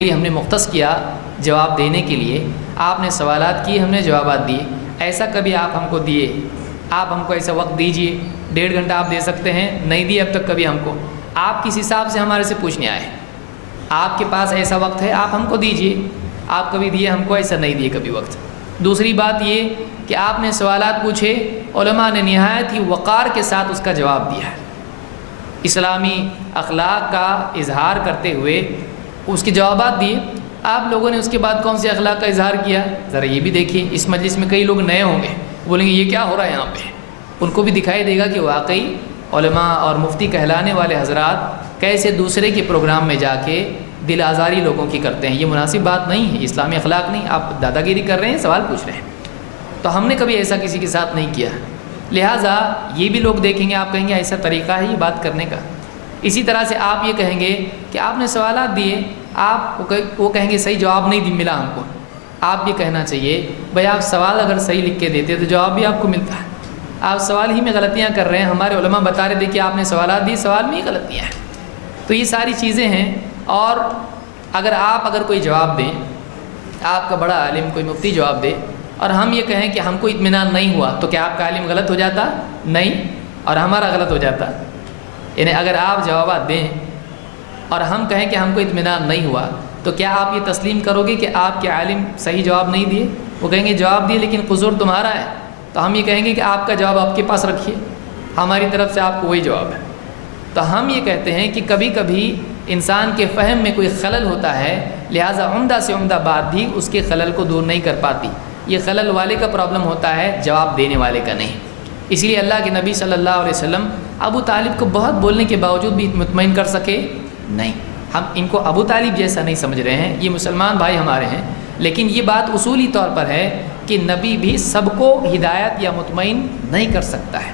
ہم نے مختص کیا جواب دینے کے لیے، آپ نے سوالات کیے، ہم نے جوابات دیے۔ ایسا کبھی آپ ہم کو دیے، آپ ہم کو ایسا وقت دیجئے، 1.5 گھنٹہ آپ دے سکتے ہیں، نہیں دیے اب تک کبھی ہم کو۔ آپ کس حساب سے ہمارے سے پوچھنے آئے؟ آپ کے پاس ایسا وقت ہے، آپ ہم کو دیجئے۔ آپ کبھی دیے ہم کو، ایسا نہیں دیے کبھی وقت۔ دوسری بات یہ کہ آپ نے سوالات پوچھے، علماء نے نہایت ہی وقار کے ساتھ اس کا جواب دیا ہے، اسلامی اخلاق کا اظہار کرتے ہوئے اس کے جوابات دیے۔ آپ لوگوں نے اس کے بعد کون سے اخلاق کا اظہار کیا؟ ذرا یہ بھی دیکھیے۔ اس مجلس میں کئی لوگ نئے ہوں گے، بولیں گے یہ کیا ہو رہا ہے یہاں پہ، ان کو بھی دکھائی دے گا کہ واقعی علماء اور مفتی کہلانے والے حضرات کیسے دوسرے کے پروگرام میں جا کے دل آزاری لوگوں کی کرتے ہیں۔ یہ مناسب بات نہیں ہے، اسلامی اخلاق نہیں۔ آپ دادا گیری کر رہے ہیں، سوال پوچھ رہے ہیں۔ تو ہم نے کبھی ایسا کسی کے ساتھ نہیں کیا، لہٰذا یہ بھی لوگ دیکھیں گے، آپ کہیں گے ایسا طریقہ ہے یہ بات کرنے کا۔ اسی طرح سے آپ یہ کہیں گے کہ آپ نے سوالات دیے، آپ وہ کہیں گے صحیح جواب نہیں ملا ہم کو۔ آپ یہ کہنا چاہیے بھائی آپ سوال اگر صحیح لکھ کے دیتے تو جواب بھی آپ کو ملتا ہے۔ آپ سوال ہی میں غلطیاں کر رہے ہیں، ہمارے علماء بتا رہے تھے کہ آپ نے سوالات دی، سوال میں ہی غلطیاں ہیں۔ تو یہ ساری چیزیں ہیں۔ اور اگر کوئی جواب دیں، آپ کا بڑا عالم کوئی مفتی جواب دے اور ہم یہ کہیں کہ ہم کو اطمینان نہیں ہوا، تو کیا آپ کا علم غلط ہو جاتا؟ نہیں، اور ہمارا غلط ہو جاتا۔ یعنی اگر آپ جوابات دیں اور ہم کہیں کہ ہم کو اطمینان نہیں ہوا، تو کیا آپ یہ تسلیم کرو گے کہ آپ کے عالم صحیح جواب نہیں دیے؟ وہ کہیں گے جواب دیے لیکن قصور تمہارا ہے، تو ہم یہ کہیں گے کہ آپ کا جواب آپ کے پاس رکھیے، ہماری طرف سے آپ کو وہی جواب ہے۔ تو ہم یہ کہتے ہیں کہ کبھی کبھی انسان کے فہم میں کوئی خلل ہوتا ہے، لہٰذا عمدہ سے عمدہ بات بھی اس کے خلل کو دور نہیں کر پاتی۔ یہ خلل والے کا پرابلم ہوتا ہے، جواب دینے والے کا نہیں۔ اس لیے اللہ کے نبی صلی اللہ علیہ وسلم ابو طالب کو بہت بولنے کے باوجود بھی مطمئن کر سکے نہیں۔ ہم ان کو ابو طالب جیسا نہیں سمجھ رہے ہیں، یہ مسلمان بھائی ہمارے ہیں، لیکن یہ بات اصولی طور پر ہے کہ نبی بھی سب کو ہدایت یا مطمئن نہیں کر سکتا ہے۔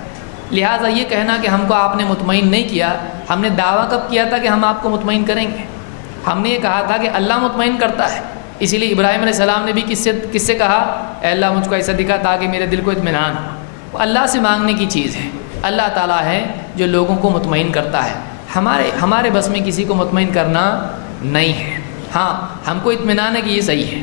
لہٰذا یہ کہنا کہ ہم کو آپ نے مطمئن نہیں کیا، ہم نے دعویٰ کب کیا تھا کہ ہم آپ کو مطمئن کریں گے؟ ہم نے یہ کہا تھا کہ اللہ مطمئن کرتا ہے۔ اسی لیے ابراہیم علیہ السلام نے بھی کس سے کہا؟ اے اللہ مجھ کو ایسا دکھا تاکہ میرے دل کو اطمینان ہو۔ وہ اللہ سے مانگنے کی چیز ہے۔ اللہ تعالیٰ ہے جو لوگوں کو مطمئن کرتا ہے، ہمارے بس میں کسی کو مطمئن کرنا نہیں ہے۔ ہاں ہم کو اطمینان ہے کہ یہ صحیح ہے،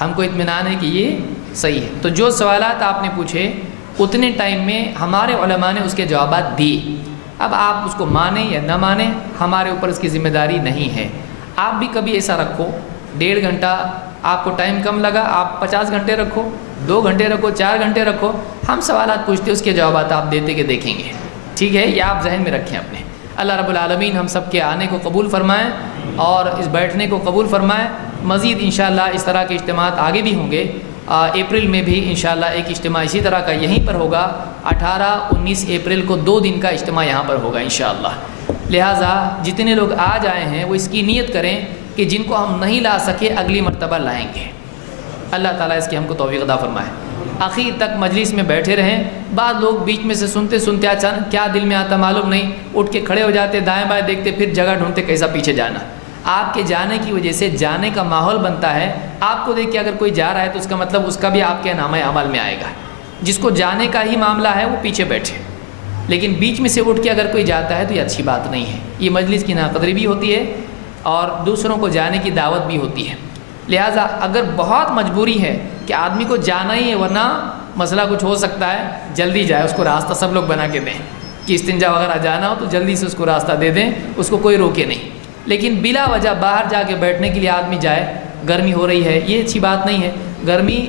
ہم کو اطمینان ہے کہ یہ صحیح ہے۔ تو جو سوالات آپ نے پوچھے اتنے ٹائم میں ہمارے علماء نے اس کے جوابات دیے۔ اب آپ اس کو مانیں یا نہ مانیں، ہمارے اوپر اس کی ذمہ داری نہیں ہے۔ آپ بھی کبھی ایسا رکھو، 1.5 گھنٹہ آپ کو ٹائم کم لگا، آپ 50 گھنٹے رکھو، 2 گھنٹے رکھو، 4 گھنٹے رکھو، ہم سوالات پوچھتے اس کے جوابات آپ دیتے کہ دیکھیں گے، ٹھیک ہے؟ یہ آپ ذہن میں رکھیں اپنے۔ اللہ رب العالمین ہم سب کے آنے کو قبول فرمائیں اور اس بیٹھنے کو قبول فرمائیں۔ مزید انشاءاللہ اس طرح کے اجتماعات آگے بھی ہوں گے۔ اپریل میں بھی انشاءاللہ ایک اجتماع اسی طرح کا یہیں پر ہوگا، 18-19 اپریل کو 2 دن کا اجتماع یہاں پر ہوگا انشاءاللہ۔ لہٰذا جتنے لوگ آج آئے ہیں وہ اس کی نیت کریں کہ جن کو ہم نہیں لا سکے اگلی مرتبہ لائیں گے۔ اللہ تعالیٰ اس کی ہم کو توفیق عطا فرمائے۔ آخر تک مجلس میں بیٹھے رہیں۔ بعض لوگ بیچ میں سے سنتے سنتے اچانک کیا دل میں آتا معلوم نہیں، اٹھ کے کھڑے ہو جاتے، دائیں بائیں دیکھتے، پھر جگہ ڈھونڈتے کیسا پیچھے جانا۔ آپ کے جانے کی وجہ سے جانے کا ماحول بنتا ہے۔ آپ کو دیکھ کے اگر کوئی جا رہا ہے تو اس کا مطلب اس کا بھی آپ کے نامہ اعمال میں آئے گا۔ جس کو جانے کا ہی معاملہ ہے وہ پیچھے بیٹھے، لیکن بیچ میں سے اٹھ کے اگر کوئی جاتا ہے تو یہ اچھی بات نہیں ہے۔ یہ مجلس کی ناقدری بھی ہوتی ہے اور دوسروں کو جانے کی دعوت بھی ہوتی ہے۔ لہٰذا اگر بہت مجبوری ہے کہ آدمی کو جانا ہی ہے ورنہ مسئلہ کچھ ہو سکتا ہے، جلدی جائے، اس کو راستہ سب لوگ بنا کے دیں کہ استنجا وغیرہ جانا ہو تو جلدی سے اس کو راستہ دے دیں، اس کو کوئی روکے نہیں۔ لیکن بلا وجہ باہر جا کے بیٹھنے کے لیے آدمی جائے، گرمی ہو رہی ہے، یہ اچھی بات نہیں ہے۔ گرمی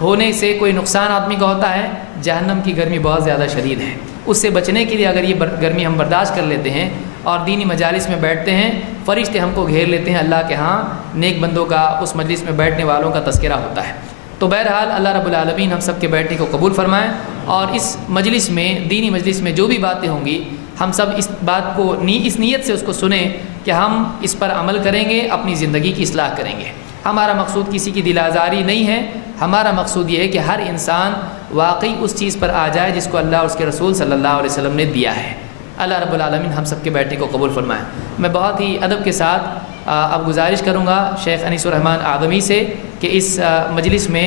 ہونے سے کوئی نقصان آدمی کا ہوتا ہے، جہنم کی گرمی بہت زیادہ شدید ہے۔ اس سے بچنے کے لیے اگر یہ گرمی ہم برداشت کر لیتے ہیں اور دینی مجالس میں بیٹھتے ہیں، فرشتے ہم کو گھیر لیتے ہیں، اللہ کے ہاں نیک بندوں کا، اس مجلس میں بیٹھنے والوں کا تذکرہ ہوتا ہے۔ تو بہرحال اللہ رب العالمین ہم سب کے بیٹھنے کو قبول فرمائیں، اور اس مجلس میں، دینی مجلس میں جو بھی باتیں ہوں گی، ہم سب اس بات کو اس نیت سے اس کو سنیں کہ ہم اس پر عمل کریں گے، اپنی زندگی کی اصلاح کریں گے۔ ہمارا مقصود کسی کی دل آزاری نہیں ہے، ہمارا مقصود یہ ہے کہ ہر انسان واقعی اس چیز پر آ جائے جس کو اللہ اور اس کے رسول صلی اللہ علیہ وسلم نے دیا ہے۔ اللہ رب العالمین ہم سب کے بیٹھنے کو قبول فرمائے۔ میں بہت ہی ادب کے ساتھ اب گزارش کروں گا شیخ انیس الرحمن آدمی سے کہ اس مجلس میں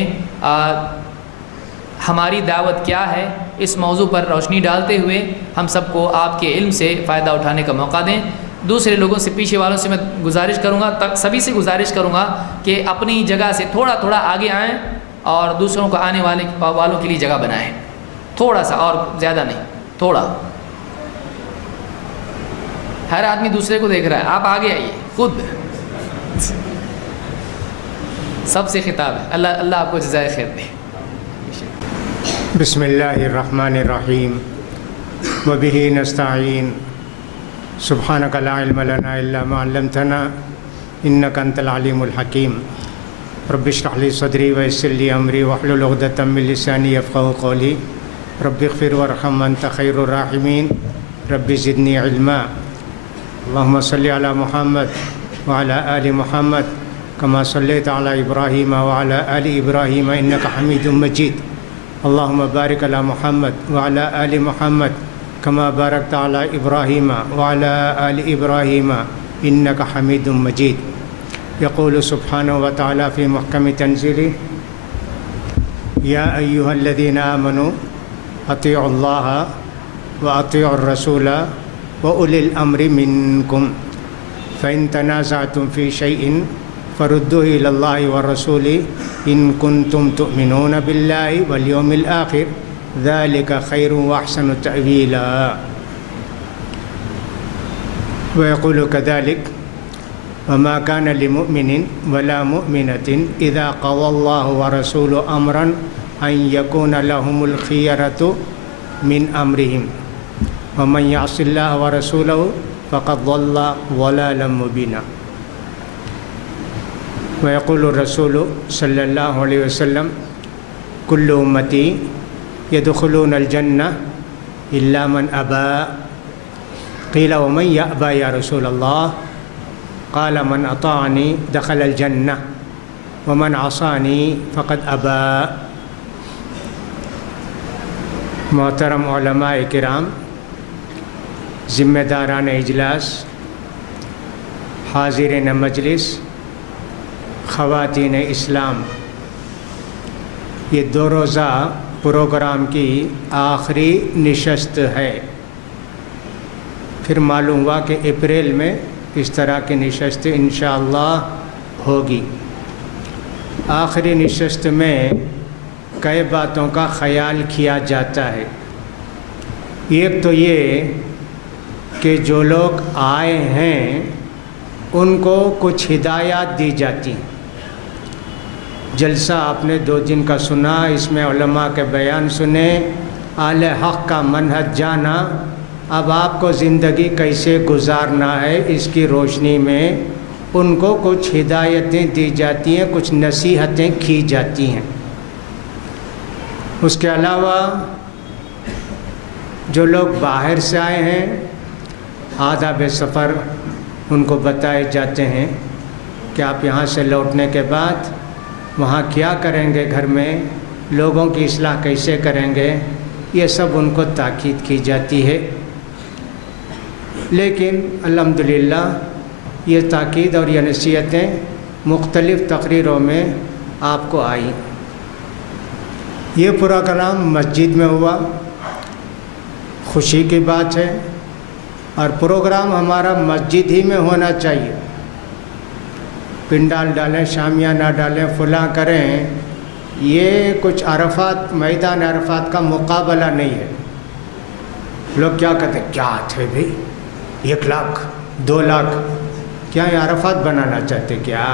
ہماری دعوت کیا ہے، اس موضوع پر روشنی ڈالتے ہوئے ہم سب کو آپ کے علم سے فائدہ اٹھانے کا موقع دیں۔ دوسرے لوگوں سے پیچھے والوں سے میں گزارش کروں گا، سبھی سے گزارش کروں گا کہ اپنی جگہ سے تھوڑا تھوڑا آگے آئیں اور دوسروں کو آنے والوں کے لیے جگہ بنائیں، تھوڑا سا، اور زیادہ نہیں، تھوڑا۔ ہر آدمی دوسرے کو دیکھ رہا ہے، آپ آگے آئیے خود۔ سب سے خطاب ہے، اللہ آپ کو جزائے خیر دے۔ بسم اللہ الرحمن الرحیم وبہ نستعین سبحانک لا علم لنا الا ما علمتنا انک انت العلیم الحکیم رب اشرح لی صدری ویسر لی امری واحلل عقدۃ من لسانی یفقہوا قولی رب اغفر وارحم انت خیر الراحمین رب زدنی علما اللہم صلی علی محمد وعلی آل محمد کما صلیت علی ابراہیم وعلی آل ابراہیم انک حمید مجید اللہم بارک علی محمد وعلی آل محمد کما بارکت علی ابراہیم وعلی آل ابراہیم انک حمید مجید۔ یقول سبحانہ وتعالی فی محکم تنزیلہ یا ایہا الذین آمنوا اطیعوا اللہ واطیعوا الرسول واولی الامر منکم فإن تنازعتم فی شیء فردوه الی اللہ والرسول ان کنتم تؤمنون باللہ والیوم الآخر ذلک خیر واحسن تأویلا۔ ویقول کذلک وما کان لمؤمن ولا مؤمنۃ اذا قضى اللہ ورسولہ امرا ان یکون لهم الخیرۃ من امرہم ومن یعص اللہ ورسولہ فقد ضل ضلالا مبینا۔ ویقول الرسول صلی اللہ علیہ وسلم کل امتی یدخلون الجنہ الا من ابا قیل ومن یأبا یا رسول اللہ قال من اطاعنی دخل الجنہ ومن عصانی فقد ابا۔ محترم علماء کرام، ذمہ داران اجلاس، حاضرین مجلس، خواتین اسلام، یہ 2 روزہ پروگرام کی آخری نشست ہے۔ پھر معلوم ہوا کہ اپریل میں اس طرح کی نشست انشاءاللہ ہوگی۔ آخری نشست میں کئی باتوں کا خیال کیا جاتا ہے۔ ایک تو یہ کہ جو لوگ آئے ہیں ان کو کچھ ہدایات دی جاتی ہیں۔ جلسہ آپ نے 2 دن کا سنا، اس میں علماء کے بیان سنے، اہل حق کا منہج جانا، اب آپ کو زندگی کیسے گزارنا ہے اس کی روشنی میں ان کو کچھ ہدایتیں دی جاتی ہیں، کچھ نصیحتیں کی جاتی ہیں۔ اس کے علاوہ جو لوگ باہر سے آئے ہیں آداب سفر ان کو بتائے جاتے ہیں کہ آپ یہاں سے لوٹنے کے بعد وہاں کیا کریں گے، گھر میں لوگوں کی اصلاح کیسے کریں گے، یہ سب ان کو تاکید کی جاتی ہے۔ لیکن الحمدللہ یہ تاکید اور یہ نصیحتیں مختلف تقریروں میں آپ کو آئیں۔ یہ پروگرام مسجد میں ہوا، خوشی کی بات ہے، اور پروگرام ہمارا مسجد ہی میں ہونا چاہیے۔ پنڈال ڈالیں، شامیانہ ڈالیں، فلاں کریں، یہ کچھ عرفات، میدان عرفات کا مقابلہ نہیں ہے۔ لوگ کیا کہتے ہیں، کیا تھے بھائی 1 لاکھ 2 لاکھ، کیا یہ عرفات بنانا چاہتے کیا؟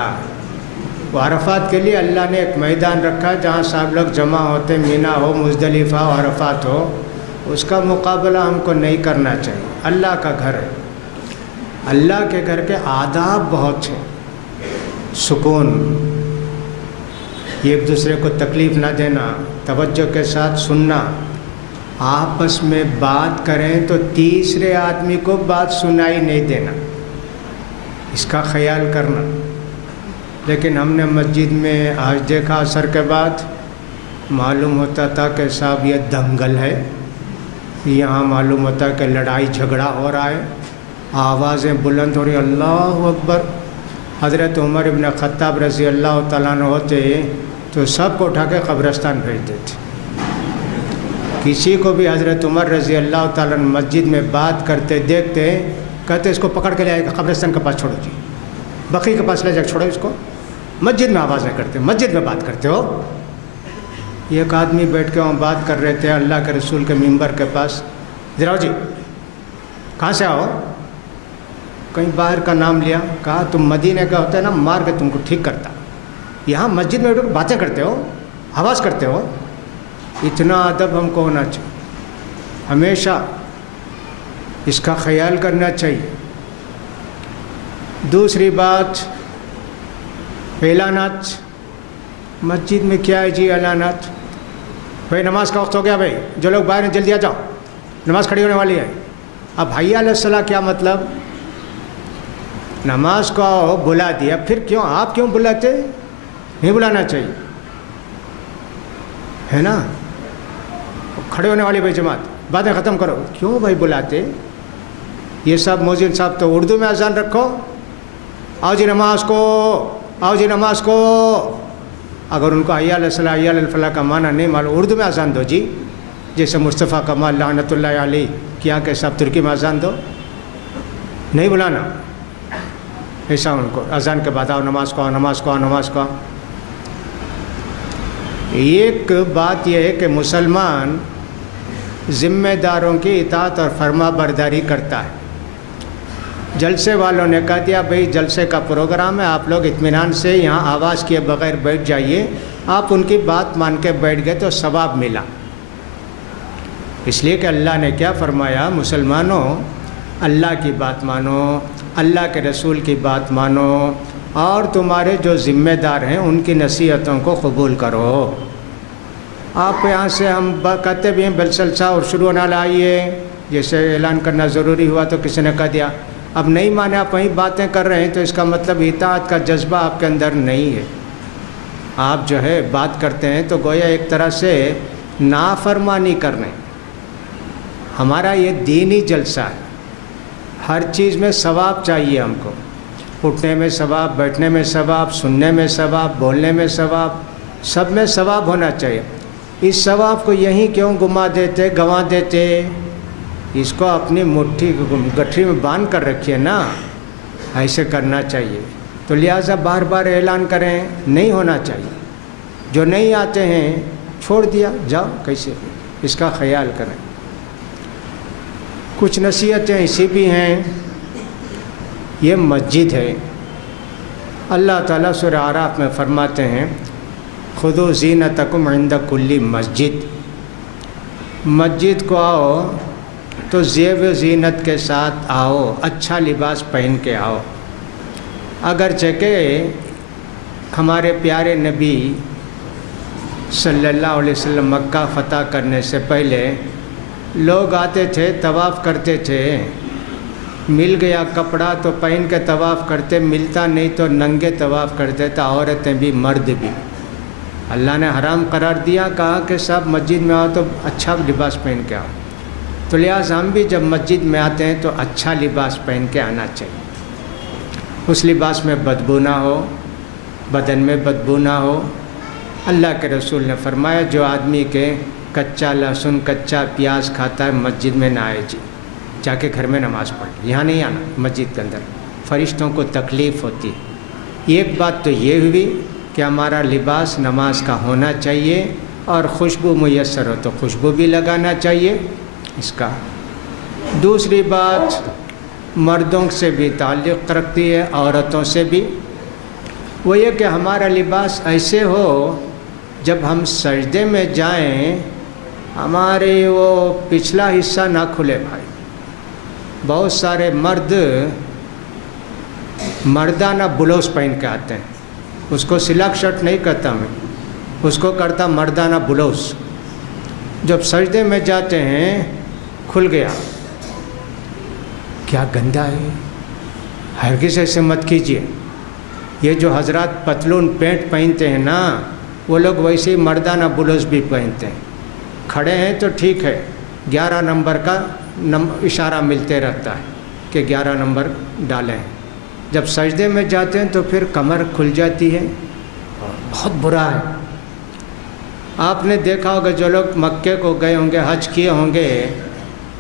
وہ عرفات کے لیے اللہ نے ایک میدان رکھا جہاں صاحب لوگ جمع ہوتے، مینا ہو، مزدلفہ ہو، عرفات ہو، اس کا مقابلہ ہم کو نہیں کرنا چاہیے۔ اللہ کا گھر ہے، اللہ کے گھر کے آداب بہت ہیں، سکون، ایک دوسرے کو تکلیف نہ دینا، توجہ کے ساتھ سننا، آپس میں بات کریں تو تیسرے آدمی کو بات سنائی نہیں دینا، اس کا خیال کرنا۔ لیکن ہم نے مسجد میں آج دیکھا عصر کے بعد، معلوم ہوتا تھا کہ صاحب یہ دنگل ہے، یہاں معلوم ہوتا کہ لڑائی جھگڑا ہو رہا ہے، آوازیں بلند ہو رہی، اللہ اکبر۔ حضرت عمر ابن خطاب رضی اللہ تعالیٰ عنہ ہوتے تو سب کو اٹھا کے قبرستان بھیج دیتے۔ کسی کو بھی حضرت عمر رضی اللہ تعالیٰ عنہ مسجد میں بات کرتے دیکھتے کہتے اس کو پکڑ کے لے آئے قبرستان کے پاس چھوڑو جی، بقری کے پاس لے جا کے چھوڑو اس کو، مسجد میں آوازیں کرتے، مسجد میں بات کرتے ہو۔ ایک آدمی بیٹھ کے وہاں بات کر رہے تھے اللہ کے رسول کے ممبر کے پاس، جراؤ جی کہاں سے آؤ؟ کہیں باہر کا نام لیا، کہا تم مدینے کا ہوتا ہے نا مار کے تم کو ٹھیک کرتا، یہاں مسجد میں بیٹھ کے باتیں کرتے ہو، آواز کرتے ہو۔ اتنا ادب ہم کو ہونا چاہیے، ہمیشہ اس کا خیال کرنا چاہیے۔ دوسری بات اعلانات، مسجد میں کیا ہے جی اعلانات؟ بھائی نماز کا وقت ہو گیا، بھائی جو لوگ باہر ہیں جلدی آ جاؤ، نماز کھڑی ہونے والی ہے۔ اب حی علی الصلاۃ کیا مطلب؟ نماز کو بلا دیا، پھر کیوں آپ کیوں بلاتے؟ نہیں بلانا چاہیے، ہے نا؟ کھڑے ہونے والی بھائی جماعت باتیں ختم کرو، کیوں بھائی بلاتے؟ یہ سب مؤذن صاحب تو اردو میں اذان رکھو، آؤ جی نماز کو، آؤ جی نماز کو۔ اگر ان کو حی علی الصلاۃ حی علی الفلاح کا معنی نہیں معلوم، اردو میں اذان دو جی، جیسے مصطفیٰ کمال لعنت اللہ علیہ کیا کہ سب ترکی میں اذان دو، نہیں بلانا ایسا ان کو، اذان کے بعد آؤ نماز کو، آؤ نماز کو، آؤ نماز کو۔ ایک بات یہ ہے کہ مسلمان ذمہ داروں کی اطاعت اور فرما برداری کرتا ہے۔ جلسے والوں نے کہہ دیا بھئی جلسے کا پروگرام ہے، آپ لوگ اطمینان سے یہاں آواز کیے بغیر بیٹھ جائیے، آپ ان کی بات مان کے بیٹھ گئے تو ثواب ملا، اس لیے کہ اللہ نے کیا فرمایا، مسلمانوں اللہ کی بات مانو، اللہ کے رسول کی بات مانو، اور تمہارے جو ذمہ دار ہیں ان کی نصیحتوں کو قبول کرو۔ آپ یہاں سے ہم کہتے بھی ہیں بلسلسہ اور شروع نہ لائیے، جیسے اعلان کرنا ضروری ہوا تو کسی نے کہہ دیا، اب نہیں مانے آپ وہیں باتیں کر رہے ہیں تو اس کا مطلب اطاعت کا جذبہ آپ کے اندر نہیں ہے۔ آپ جو ہے بات کرتے ہیں تو گویا ایک طرح سے نافرمانی کر رہے ہیں۔ ہمارا یہ دینی جلسہ ہے، ہر چیز میں ثواب چاہیے ہم کو، اٹھنے میں ثواب، بیٹھنے میں ثواب، سننے میں ثواب، بولنے میں ثواب، سب میں ثواب ہونا چاہیے۔ اس ثواب کو یہیں کیوں گنوا دیتے؟ اس کو اپنی مٹھی گٹھری میں باندھ کر رکھیے نا، ایسے کرنا چاہیے۔ تو لہٰذا بار بار اعلان کریں نہیں ہونا چاہیے، جو نہیں آتے ہیں چھوڑ دیا جاؤ، کیسے اس کا خیال کریں۔ کچھ نصیحتیں ایسی بھی ہیں، یہ مسجد ہے، اللہ تعالیٰ سورہ اعراف میں فرماتے ہیں خذوا زینتکم عند کل مسجد، مسجد کو آؤ تو زیب و زینت کے ساتھ آؤ، اچھا لباس پہن کے آؤ۔ اگرچہ کہ ہمارے پیارے نبی صلی اللہ علیہ وسلم مکہ فتح کرنے سے پہلے لوگ آتے تھے، طواف کرتے تھے، مل گیا کپڑا تو پہن کے طواف کرتے، ملتا نہیں تو ننگے طواف کرتے تھے، عورتیں بھی مرد بھی۔ اللہ نے حرام قرار دیا، کہا کہ سب مسجد میں آؤ تو اچھا لباس پہن کے آؤ۔ تو لہٰذا ہم بھی جب مسجد میں آتے ہیں تو اچھا لباس پہن کے آنا چاہیے، اس لباس میں بدبو نہ ہو، بدن میں بدبو نہ ہو۔ اللہ کے رسول نے فرمایا جو آدمی کے کچا لہسن کچا پیاز کھاتا ہے مسجد میں نہ آئے جی، جا کے گھر میں نماز پڑھ، یہاں نہیں آنا مسجد کے اندر، فرشتوں کو تکلیف ہوتی ہے۔ ایک بات تو یہ ہوئی کہ ہمارا لباس نماز کا ہونا چاہیے، اور خوشبو میسر ہو تو خوشبو بھی لگانا چاہیے اس کا۔ دوسری بات مردوں سے بھی تعلق رکھتی ہے، عورتوں سے بھی، وہ یہ کہ ہمارا لباس ایسے ہو جب ہم سجدے میں جائیں ہمارے وہ پچھلا حصہ نہ کھلے بھائی۔ بہت سارے مرد مردانہ بلوز پہن کے آتے ہیں، اس کو سلاک شرٹ نہیں کہتا میں، اس کو کرتا مردانہ بلوز۔ جب سجدے میں جاتے ہیں کھل گیا، کیا گندا ہے، ہرگز ایسے مت کیجیے۔ یہ جو حضرات پتلون پینٹ پہنتے ہیں نا، وہ لوگ ویسے ہی مردانہ بلوز بھی پہنتے ہیں، کھڑے ہیں تو ٹھیک ہے، 11 نمبر کا اشارہ ملتے رہتا ہے کہ 11 نمبر ڈالیں، جب سجدے میں جاتے ہیں تو پھر کمر کھل جاتی ہے، بہت برا ہے۔ آپ نے دیکھا ہوگا جو لوگ مکے کو گئے ہوں گے، حج کیے ہوں گے،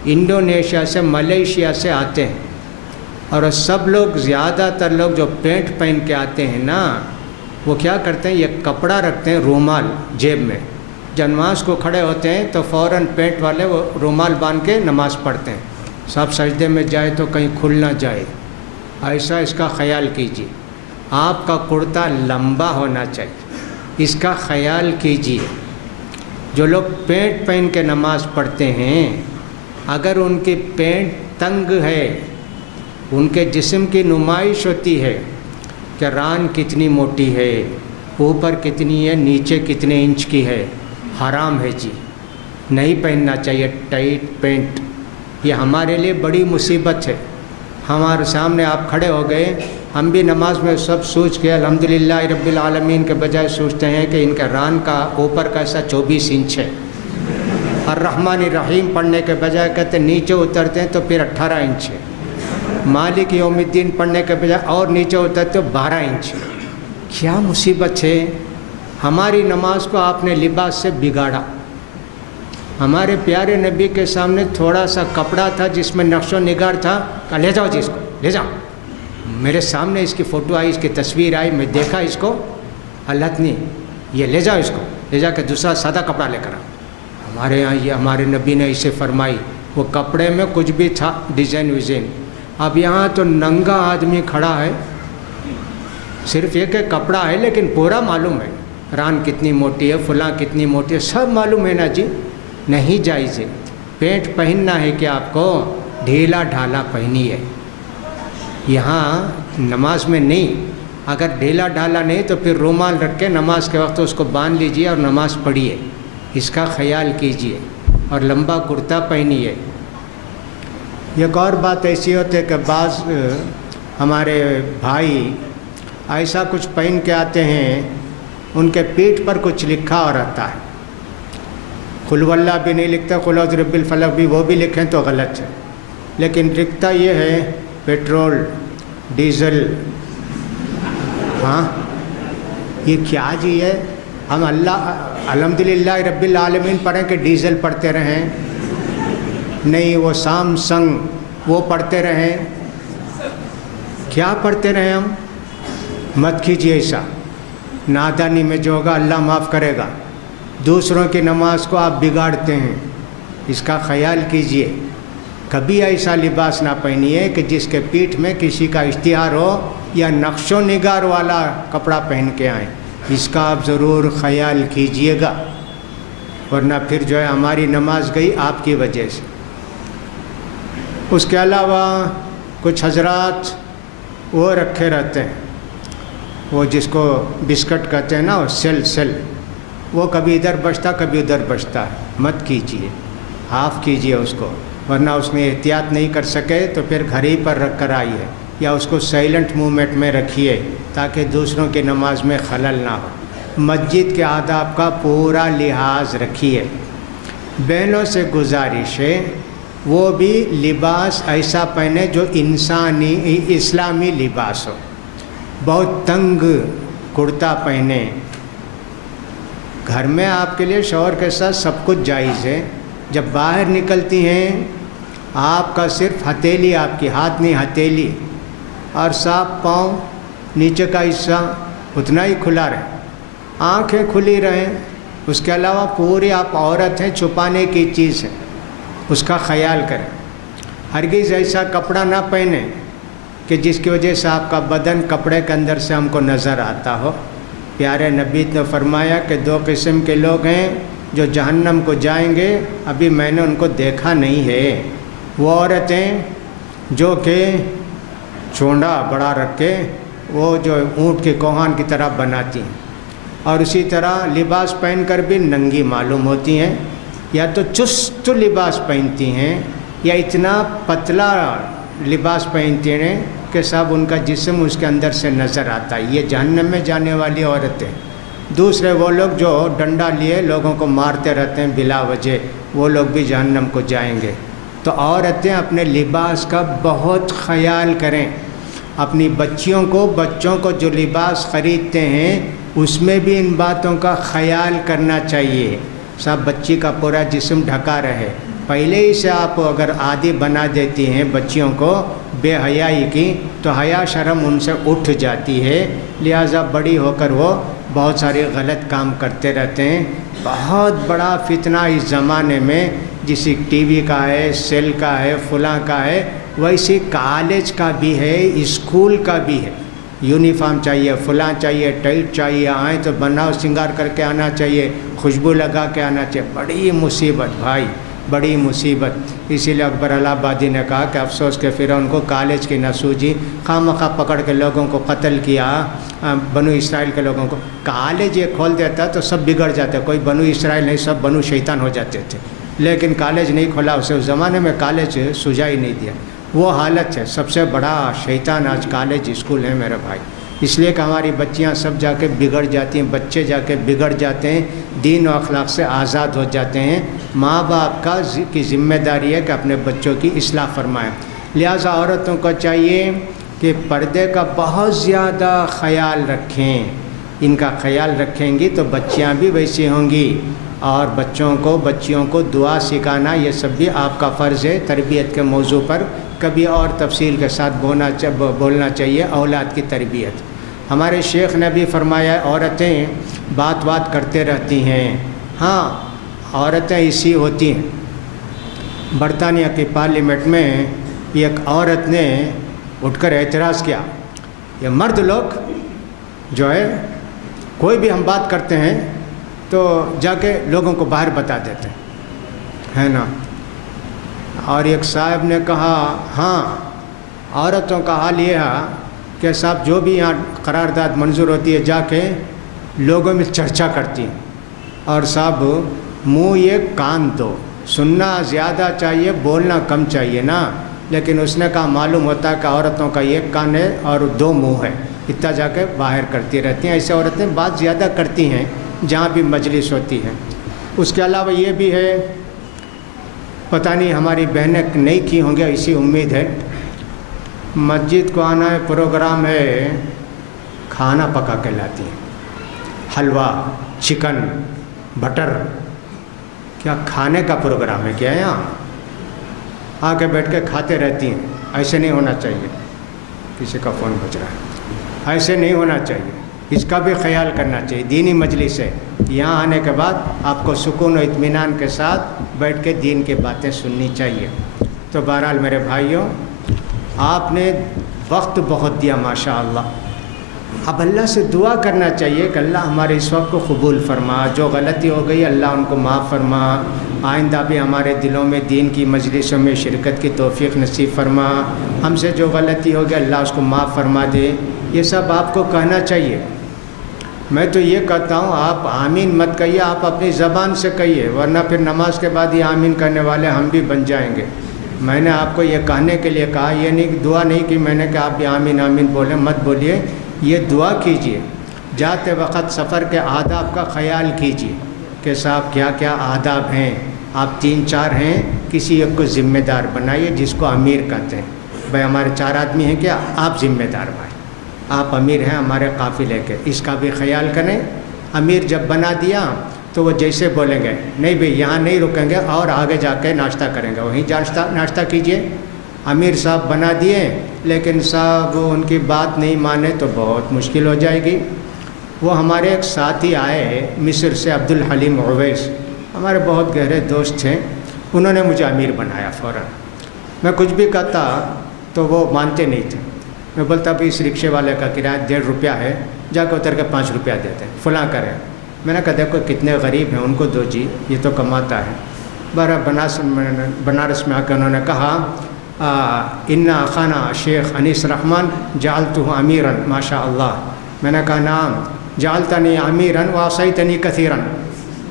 انڈونیشیا سے ملیشیا سے آتے ہیں، اور سب لوگ زیادہ تر لوگ جو پینٹ پہن کے آتے ہیں نا، وہ کیا کرتے ہیں، یہ کپڑا رکھتے ہیں رومال جیب میں، جب نماز کو کھڑے ہوتے ہیں تو فوراً پینٹ والے وہ رومال باندھ کے نماز پڑھتے ہیں، سب سجدے میں جائے تو کہیں کھل نہ جائے، ایسا اس کا خیال کیجیے۔ آپ کا کرتا لمبا ہونا چاہیے، اس کا خیال کیجیے۔ جو لوگ پینٹ پہن کے نماز پڑھتے ہیں، اگر ان کی پینٹ تنگ ہے، ان کے جسم کی نمائش ہوتی ہے کہ ران کتنی موٹی ہے، اوپر کتنی ہے، نیچے کتنے انچ کی ہے، حرام ہے جی، نہیں پہننا چاہیے ٹائٹ پینٹ۔ یہ ہمارے لیے بڑی مصیبت ہے۔ ہمارے سامنے آپ کھڑے ہو گئے، ہم بھی نماز میں سب سوچ کے الحمدللہ رب العالمین کے بجائے سوچتے ہیں کہ ان کا ران کا اوپر کا ایسا 24 انچ ہے، الرحمن الرحیم پڑھنے کے بجائے کہتے نیچے اترتے ہیں تو پھر 18 انچ ہے، مالک یوم الدین پڑھنے کے بجائے اور نیچے اترتے تو 12 انچ ہے۔ کیا مصیبت ہے! ہماری نماز کو آپ نے لباس سے بگاڑا۔ ہمارے پیارے نبی کے سامنے تھوڑا سا کپڑا تھا جس میں نقش و نگار تھا، کہا لے جاؤ جی اس کو لے جاؤ۔ میرے سامنے اس کی فوٹو آئی، اس کی تصویر آئی، میں دیکھا اس کو، اللہ نے یہ لے جاؤ، اس کو لے جا کے دوسرا سادہ کپڑا لے کر آؤ۔ ہمارے یہاں یہ ہمارے نبی نے اسے فرمائی، وہ کپڑے میں کچھ بھی تھا ڈیزائن ویزائن۔ اب یہاں تو ننگا آدمی کھڑا ہے، صرف یہ کہ کپڑا ہے لیکن پورا معلوم ہے، ران کتنی موٹی ہے، فلاں کتنی موٹی ہے، سب معلوم ہے نا جی۔ نہیں جائز ہے۔ پینٹ پہننا ہے کہ آپ کو ڈھیلا ڈھالا پہنیے، یہاں نماز میں نہیں۔ اگر ڈھیلا ڈھالا نہیں تو پھر رومال رکھ کے نماز کے وقت اس کو باندھ لیجئے اور نماز پڑھیے، اس کا خیال کیجئے، اور لمبا کرتا پہنیے۔ ایک اور بات ایسی ہوتی ہے کہ بعض ہمارے بھائی ایسا کچھ پہن کے آتے ہیں، ان کے پیٹھ پر کچھ لکھا اور رہتا ہے، قل ہو اللہ بھی نہیں لکھتا، قل اعوذ برب الفلق بھی، وہ بھی لکھیں تو غلط ہے، لیکن لکھتا یہ ہے پیٹرول ڈیزل۔ ہاں یہ کیا جی ہے؟ ہم اللہ الحمدللہ رب العالمین پڑھیں کہ ڈیزل پڑھتے رہیں؟ نہیں، وہ سامسنگ وہ پڑھتے رہیں؟ کیا پڑھتے رہیں ہم؟ مت کیجیے ایسا، نادانی میں جو ہوگا اللہ معاف کرے گا۔ دوسروں کی نماز کو آپ بگاڑتے ہیں، اس کا خیال کیجیے۔ کبھی ایسا لباس نہ پہنیے کہ جس کے پیٹھ میں کسی کا اشتہار ہو یا نقش و نگار والا کپڑا پہن کے آئیں، اس کا آپ ضرور خیال کیجیے گا، ورنہ پھر جو ہے ہماری نماز گئی آپ کی وجہ سے۔ اس کے علاوہ کچھ حضرات وہ رکھے رہتے ہیں، وہ جس کو بسکٹ کہتے ہیں نا، وہ سیل وہ کبھی ادھر بچتا کبھی ادھر بچتا ہے، مت کیجیے، آف کیجیے اس کو، ورنہ اس میں احتیاط نہیں کر سکے تو پھر گھر ہی پر رکھ کر آئیے، یا اس کو سائلنٹ موومنٹ میں رکھیے تاکہ دوسروں کی نماز میں خلل نہ ہو۔ مسجد کے آداب کا پورا لحاظ رکھیے۔ بہنوں سے گزارش ہے وہ بھی لباس ایسا پہنے جو انسانی اسلامی لباس ہو، بہت تنگ کرتا پہنے۔ گھر میں آپ کے لیے شوہر کے ساتھ سب کچھ جائز ہے، جب باہر نکلتی ہیں آپ کا صرف ہتھیلی، آپ کی ہاتھ نہیں ہتھیلی، اور صاف پاؤں، نیچے کا حصہ اتنا ہی کھلا رہے، آنکھیں کھلی رہیں۔ اس کے علاوہ پوری آپ عورت ہیں، چھپانے کی چیز ہے، اس کا خیال کریں۔ ہرگز ایسا کپڑا نہ پہنیں کہ جس کی وجہ سے آپ کا بدن کپڑے کے اندر سے ہم کو نظر آتا ہو۔ پیارے نبی نے فرمایا کہ 2 قسم کے لوگ ہیں جو جہنم کو جائیں گے، ابھی میں نے ان کو دیکھا نہیں ہے۔ وہ عورتیں جو کہ چونڈا بڑا رکھ کے وہ جو اونٹ کے کوہان کی طرح بناتی ہیں، اور اسی طرح لباس پہن کر بھی ننگی معلوم ہوتی ہیں، یا تو چست لباس پہنتی ہیں یا اتنا پتلا لباس پہنتی ہیں کہ سب ان کا جسم اس کے اندر سے نظر آتا ہے۔ یہ جہنم میں جانے والی عورتیں۔ دوسرے وہ لوگ جو ڈنڈا لیے لوگوں کو مارتے رہتے ہیں بلا وجہ، وہ لوگ بھی جہنم کو جائیں گے۔ تو عورتیں اپنے لباس کا بہت خیال کریں۔ اپنی بچوں کو جو لباس خریدتے ہیں اس میں بھی ان باتوں کا خیال کرنا چاہیے، سب بچی کا پورا جسم ڈھکا رہے، پہلے ہی سے آپ اگر عادی بنا دیتی ہیں بچیوں کو بے حیائی کی تو حیا شرم ان سے اٹھ جاتی ہے، لہٰذا بڑی ہو کر وہ بہت سارے غلط کام کرتے رہتے ہیں۔ بہت بڑا فتنہ اس زمانے میں، جیسے ٹی وی کا ہے، سیل کا ہے، فلاں کا ہے، ویسے کالج کا بھی ہے، اسکول کا بھی ہے۔ یونیفارم چاہیے، فلاں چاہیے، ٹائٹ چاہیے، آئیں تو بناؤ سنگار کر کے آنا چاہیے، خوشبو لگا کے آنا چاہیے۔ بڑی مصیبت بھائی، بڑی مصیبت۔ اسی لیے اکبر الہ آبادی نے کہا کہ افسوس کہ فرعون کو کالج کی نہ سوجی، خواہ مخواہ پکڑ کے لوگوں کو قتل کیا، بنو اسرائیل کے لوگوں کو۔ کالج یہ کھول دیتا تو سب بگڑ جاتے، کوئی بنو اسرائیل نہیں، سب بنو شیطان ہو جاتے تھے، لیکن کالج نہیں کھولا اسے، اس زمانے میں کالج سجا ہی نہیں دیا۔ وہ حالت ہے، سب سے بڑا شیطان آج کالج اسکول ہے میرے بھائی، اس لیے کہ ہماری بچیاں سب جا کے بگڑ جاتی ہیں، بچے جا کے بگڑ جاتے ہیں، دین و اخلاق سے آزاد ہو جاتے ہیں۔ ماں باپ کی ذمہ داری ہے کہ اپنے بچوں کی اصلاح فرمائیں۔ لہٰذا عورتوں کو چاہیے کہ پردے کا بہت زیادہ خیال رکھیں، ان کا خیال رکھیں گی تو بچیاں بھی ویسی ہوں گی، اور بچیوں کو دعا سکھانا یہ سب بھی آپ کا فرض ہے۔ تربیت کے موضوع پر کبھی اور تفصیل کے ساتھ بولنا چاہیے، اولاد کی تربیت۔ ہمارے شیخ نے بھی فرمایا عورتیں بات کرتے رہتی ہیں، ہاں عورتیں اسی ہوتی ہیں۔ برطانیہ کی پارلیمنٹ میں ایک عورت نے اٹھ کر اعتراض کیا، یہ مرد لوگ جو ہے کوئی بھی ہم بات کرتے ہیں تو جا کے لوگوں کو باہر بتا دیتے ہیں نا۔ اور ایک صاحب نے کہا ہاں عورتوں کا حال یہ ہے کہ صاحب جو بھی یہاں قرارداد منظور ہوتی ہے جا کے لوگوں میں چرچا کرتی ہیں، اور صاحب منہ یہ کان دو، سننا زیادہ چاہیے، بولنا کم چاہیے نا۔ لیکن اس نے کہا معلوم ہوتا ہے کہ عورتوں کا ایک کان ہے اور دو منہ ہے، اتنا جا کے باہر کرتی رہتی ہیں۔ ایسے عورتیں بات زیادہ کرتی ہیں جہاں بھی مجلس ہوتی ہے۔ اس کے علاوہ یہ بھی ہے، پتہ نہیں ہماری بہنیں نہیں کی ہوں گے، اسی امید ہے، مسجد کو آنا ہے، پروگرام ہے، کھانا پکا کے لاتی ہیں، حلوہ، چکن، بٹر، کیا کھانے کا پروگرام ہے کیا یہاں؟ آ کے بیٹھ کے کھاتے رہتی ہیں۔ ایسے نہیں ہونا چاہیے، کسی کا فون بج رہا ہے، ایسے نہیں ہونا چاہیے، اس کا بھی خیال کرنا چاہیے۔ دینی مجلس ہے، یہاں آنے کے بعد آپ کو سکون و اطمینان کے ساتھ بیٹھ کے دین کی باتیں سننی چاہیے۔ تو بہرحال میرے بھائیوں، آپ نے وقت بہت دیا ماشاء اللہ، اب اللہ سے دعا کرنا چاہیے کہ اللہ ہمارے اس وقت کو قبول فرما، جو غلطی ہو گئی اللہ ان کو معاف فرما، آئندہ بھی ہمارے دلوں میں دین کی مجلسوں میں شرکت کی توفیق نصیب فرما، ہم سے جو غلطی ہو گئی اللہ اس کو معاف فرما دے۔ یہ سب آپ کو کہنا چاہیے۔ میں تو یہ کہتا ہوں آپ آمین مت کہیے، آپ اپنی زبان سے کہیے، ورنہ پھر نماز کے بعد یہ آمین کرنے والے ہم بھی بن جائیں گے۔ میں نے آپ کو یہ کہنے کے لیے کہا، یہ نہیں دعا نہیں کی میں نے کہ آپ بھی آمین آمین بولیں، مت بولیے، یہ دعا کیجئے۔ جاتے وقت سفر کے آداب کا خیال کیجئے کہ صاحب کیا کیا آداب ہیں، آپ 3-4 ہیں، کسی ایک کو ذمہ دار بنائیے جس کو امیر کہتے ہیں۔ بھائی ہمارے 4 آدمی ہیں کیا، آپ ذمہ دار بھائی، آپ امیر ہیں ہمارے قافلے کے، اس کا بھی خیال کریں۔ امیر جب بنا دیا تو وہ جیسے بولیں گے، نہیں بھئی یہاں نہیں رکیں گے اور آگے جا کے ناشتہ کریں گے، وہیں ناشتہ کیجئے۔ امیر صاحب بنا دیے لیکن صاحب ان کی بات نہیں مانے تو بہت مشکل ہو جائے گی۔ وہ ہمارے ایک ساتھی آئے مصر سے، عبد الحلیم اویس، ہمارے بہت گہرے دوست تھے، انہوں نے مجھے امیر بنایا فوراً۔ میں کچھ بھی کہتا تو وہ مانتے نہیں تھے۔ میں بولتا بھی اس رکشے والے کا کرایہ 1.5 روپیہ ہے، جا کے اتر کے 5 روپیہ دیتے، فلاں کرے۔ میں نے کہا دیکھو کتنے غریب ہیں، ان کو دو جی، یہ تو کماتا ہے۔ بنارس میں آ کے انہوں نے کہا ان اخانا شیخ انیس رحمان جعلتہ امیراً ماشاء اللہ۔ میں نے کہا نعم جعلتنی امیراً وعصیتنی کثیراً،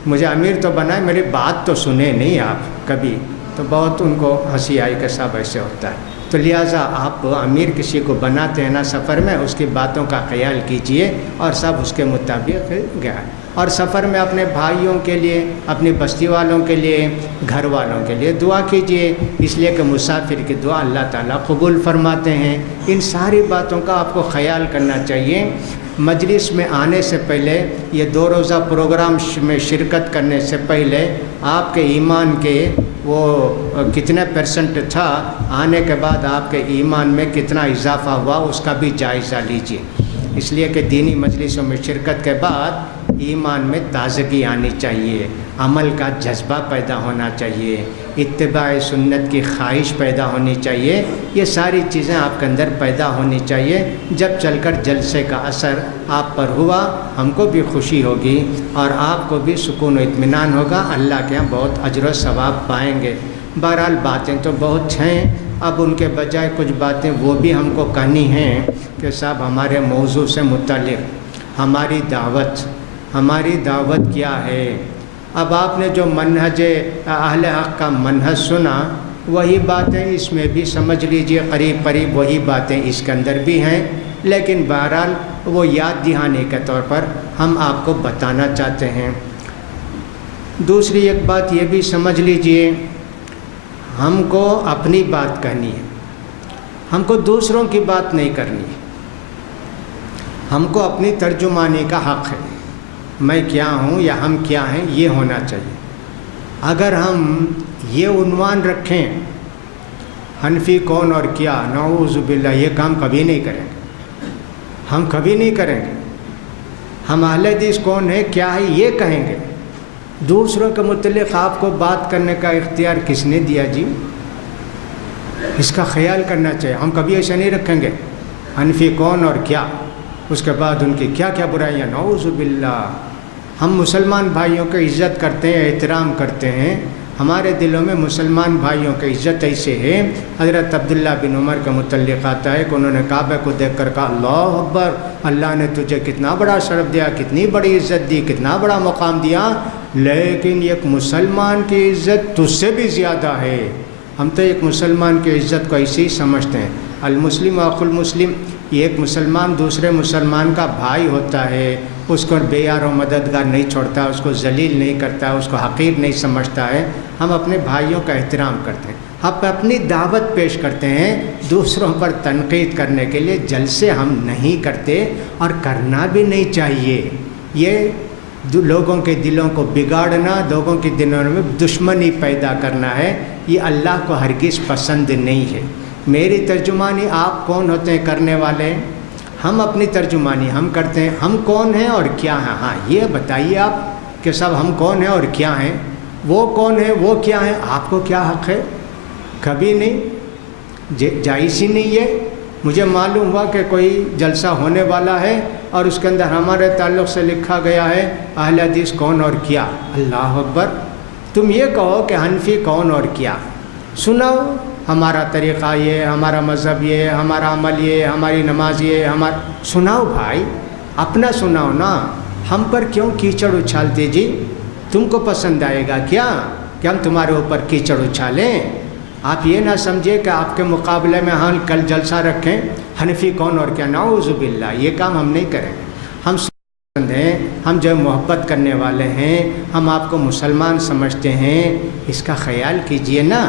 مجھے امیر تو بنائے، میری بات تو سنے نہیں آپ کبھی۔ تو بہت ان کو ہنسی آئی کہ صاحب ایسے ہوتا ہے۔ تو لہٰذا آپ امیر کسی کو بناتے ہیں نا سفر میں، اس کی باتوں کا خیال کیجئے اور سب اس کے مطابق گیا۔ اور سفر میں اپنے بھائیوں کے لیے، اپنی بستی والوں کے لیے، گھر والوں کے لیے دعا کیجئے، اس لیے کہ مسافر کی دعا اللہ تعالیٰ قبول فرماتے ہیں۔ ان ساری باتوں کا آپ کو خیال کرنا چاہیے۔ مجلس میں آنے سے پہلے، یہ 2 روزہ پروگرام میں شرکت کرنے سے پہلے آپ کے ایمان کے وہ کتنے % تھا، آنے کے بعد آپ کے ایمان میں کتنا اضافہ ہوا، اس کا بھی جائزہ لیجیے۔ اس لیے کہ دینی مجلسوں میں شرکت کے بعد ایمان میں تازگی آنی چاہیے، عمل کا جذبہ پیدا ہونا چاہیے، اتباع سنت کی خواہش پیدا ہونی چاہیے۔ یہ ساری چیزیں آپ کے اندر پیدا ہونی چاہیے، جب چل کر جلسے کا اثر آپ پر ہوا، ہم کو بھی خوشی ہوگی اور آپ کو بھی سکون و اطمینان ہوگا، اللہ کے یہاں بہت اجر و ثواب پائیں گے۔ بہرحال باتیں تو بہت ہیں، اب ان کے بجائے کچھ باتیں وہ بھی ہم کو کہنی ہیں کہ صاحب ہمارے موضوع سے متعلق ہماری دعوت کیا ہے۔ اب آپ نے جو منہج اہل حق کا منہج سنا، وہی باتیں اس میں بھی سمجھ لیجئے، قریب وہی باتیں اس کے اندر بھی ہیں، لیکن بہرحال وہ یاد دہانی کے طور پر ہم آپ کو بتانا چاہتے ہیں۔ دوسری ایک بات یہ بھی سمجھ لیجئے، ہم کو اپنی بات کہنی ہے، ہم کو دوسروں کی بات نہیں کرنی ہے، ہم کو اپنی ترجمانی کا حق ہے۔ میں کیا ہوں یا ہم کیا ہیں، یہ ہونا چاہیے۔ اگر ہم یہ عنوان رکھیں حنفی کون اور کیا، نعوذ باللہ، یہ کام کبھی نہیں کریں گے، ہم کبھی نہیں کریں گے۔ ہم اہل حدیث کون ہے کیا ہے یہ کہیں گے، دوسروں کے متعلق آپ کو بات کرنے کا اختیار کس نے دیا جی؟ اس کا خیال کرنا چاہیے۔ ہم کبھی ایسا نہیں رکھیں گے حنفی کون اور کیا، اس کے بعد ان کی کیا کیا برائیاں، نعوذ باللہ۔ ہم مسلمان بھائیوں کی عزت کرتے ہیں، احترام کرتے ہیں، ہمارے دلوں میں مسلمان بھائیوں کی عزت ایسے ہے۔ حضرت عبداللہ بن عمر کے متعلق آتا ہے کہ انہوں نے کعبہ کو دیکھ کر کہا، اللہ اکبر، اللہ نے تجھے کتنا بڑا شرف دیا، کتنی بڑی عزت دی، کتنا بڑا مقام دیا، لیکن ایک مسلمان کی عزت تجھ سے بھی زیادہ ہے۔ ہم تو ایک مسلمان کی عزت کو ایسے ہی سمجھتے ہیں، المسلم اخو المسلم، یہ ایک مسلمان دوسرے مسلمان کا بھائی ہوتا ہے، اس کو بے یار و مددگار نہیں چھوڑتا، اس کو ذلیل نہیں کرتا، اس کو حقیر نہیں سمجھتا ہے۔ ہم اپنے بھائیوں کا احترام کرتے ہیں، ہم اپنی دعوت پیش کرتے ہیں، دوسروں پر تنقید کرنے کے لیے جلسے ہم نہیں کرتے اور کرنا بھی نہیں چاہیے۔ یہ لوگوں کے دلوں کو بگاڑنا، لوگوں کے دلوں میں دشمنی پیدا کرنا ہے، یہ اللہ کو ہرگز پسند نہیں ہے۔ میری ترجمانی آپ کون ہوتے ہیں کرنے والے؟ ہم اپنی ترجمانی ہم کرتے ہیں، ہم کون ہیں اور کیا ہیں، ہاں یہ بتائیے آپ کہ سب ہم کون ہیں اور کیا ہیں، وہ کون ہیں وہ کیا ہیں، آپ کو کیا حق ہے؟ کبھی نہیں، جائز ہی نہیں ہے۔ مجھے معلوم ہوا کہ کوئی جلسہ ہونے والا ہے اور اس کے اندر ہمارے تعلق سے لکھا گیا ہے اہل حدیث کون اور کیا۔ اللہ اکبر، تم یہ کہو کہ حنفی کون اور کیا، سناؤ ہمارا طریقہ یہ، ہمارا مذہب یہ، ہمارا عمل یہ، ہماری نماز یہ، سناؤ بھائی، اپنا سناؤ نا، ہم پر کیوں کیچڑ اچھالتے جی؟ تم کو پسند آئے گا کیا کہ ہم تمہارے اوپر کیچڑ اچھالیں؟ آپ یہ نہ سمجھے کہ آپ کے مقابلے میں ہم کل جلسہ رکھیں حنفی کون اور کیا، نعوذ باللہ، یہ کام ہم نہیں کریں۔ ہم پسند ہیں، ہم جو محبت کرنے والے ہیں، ہم آپ کو مسلمان سمجھتے ہیں، اس کا خیال کیجئے نا،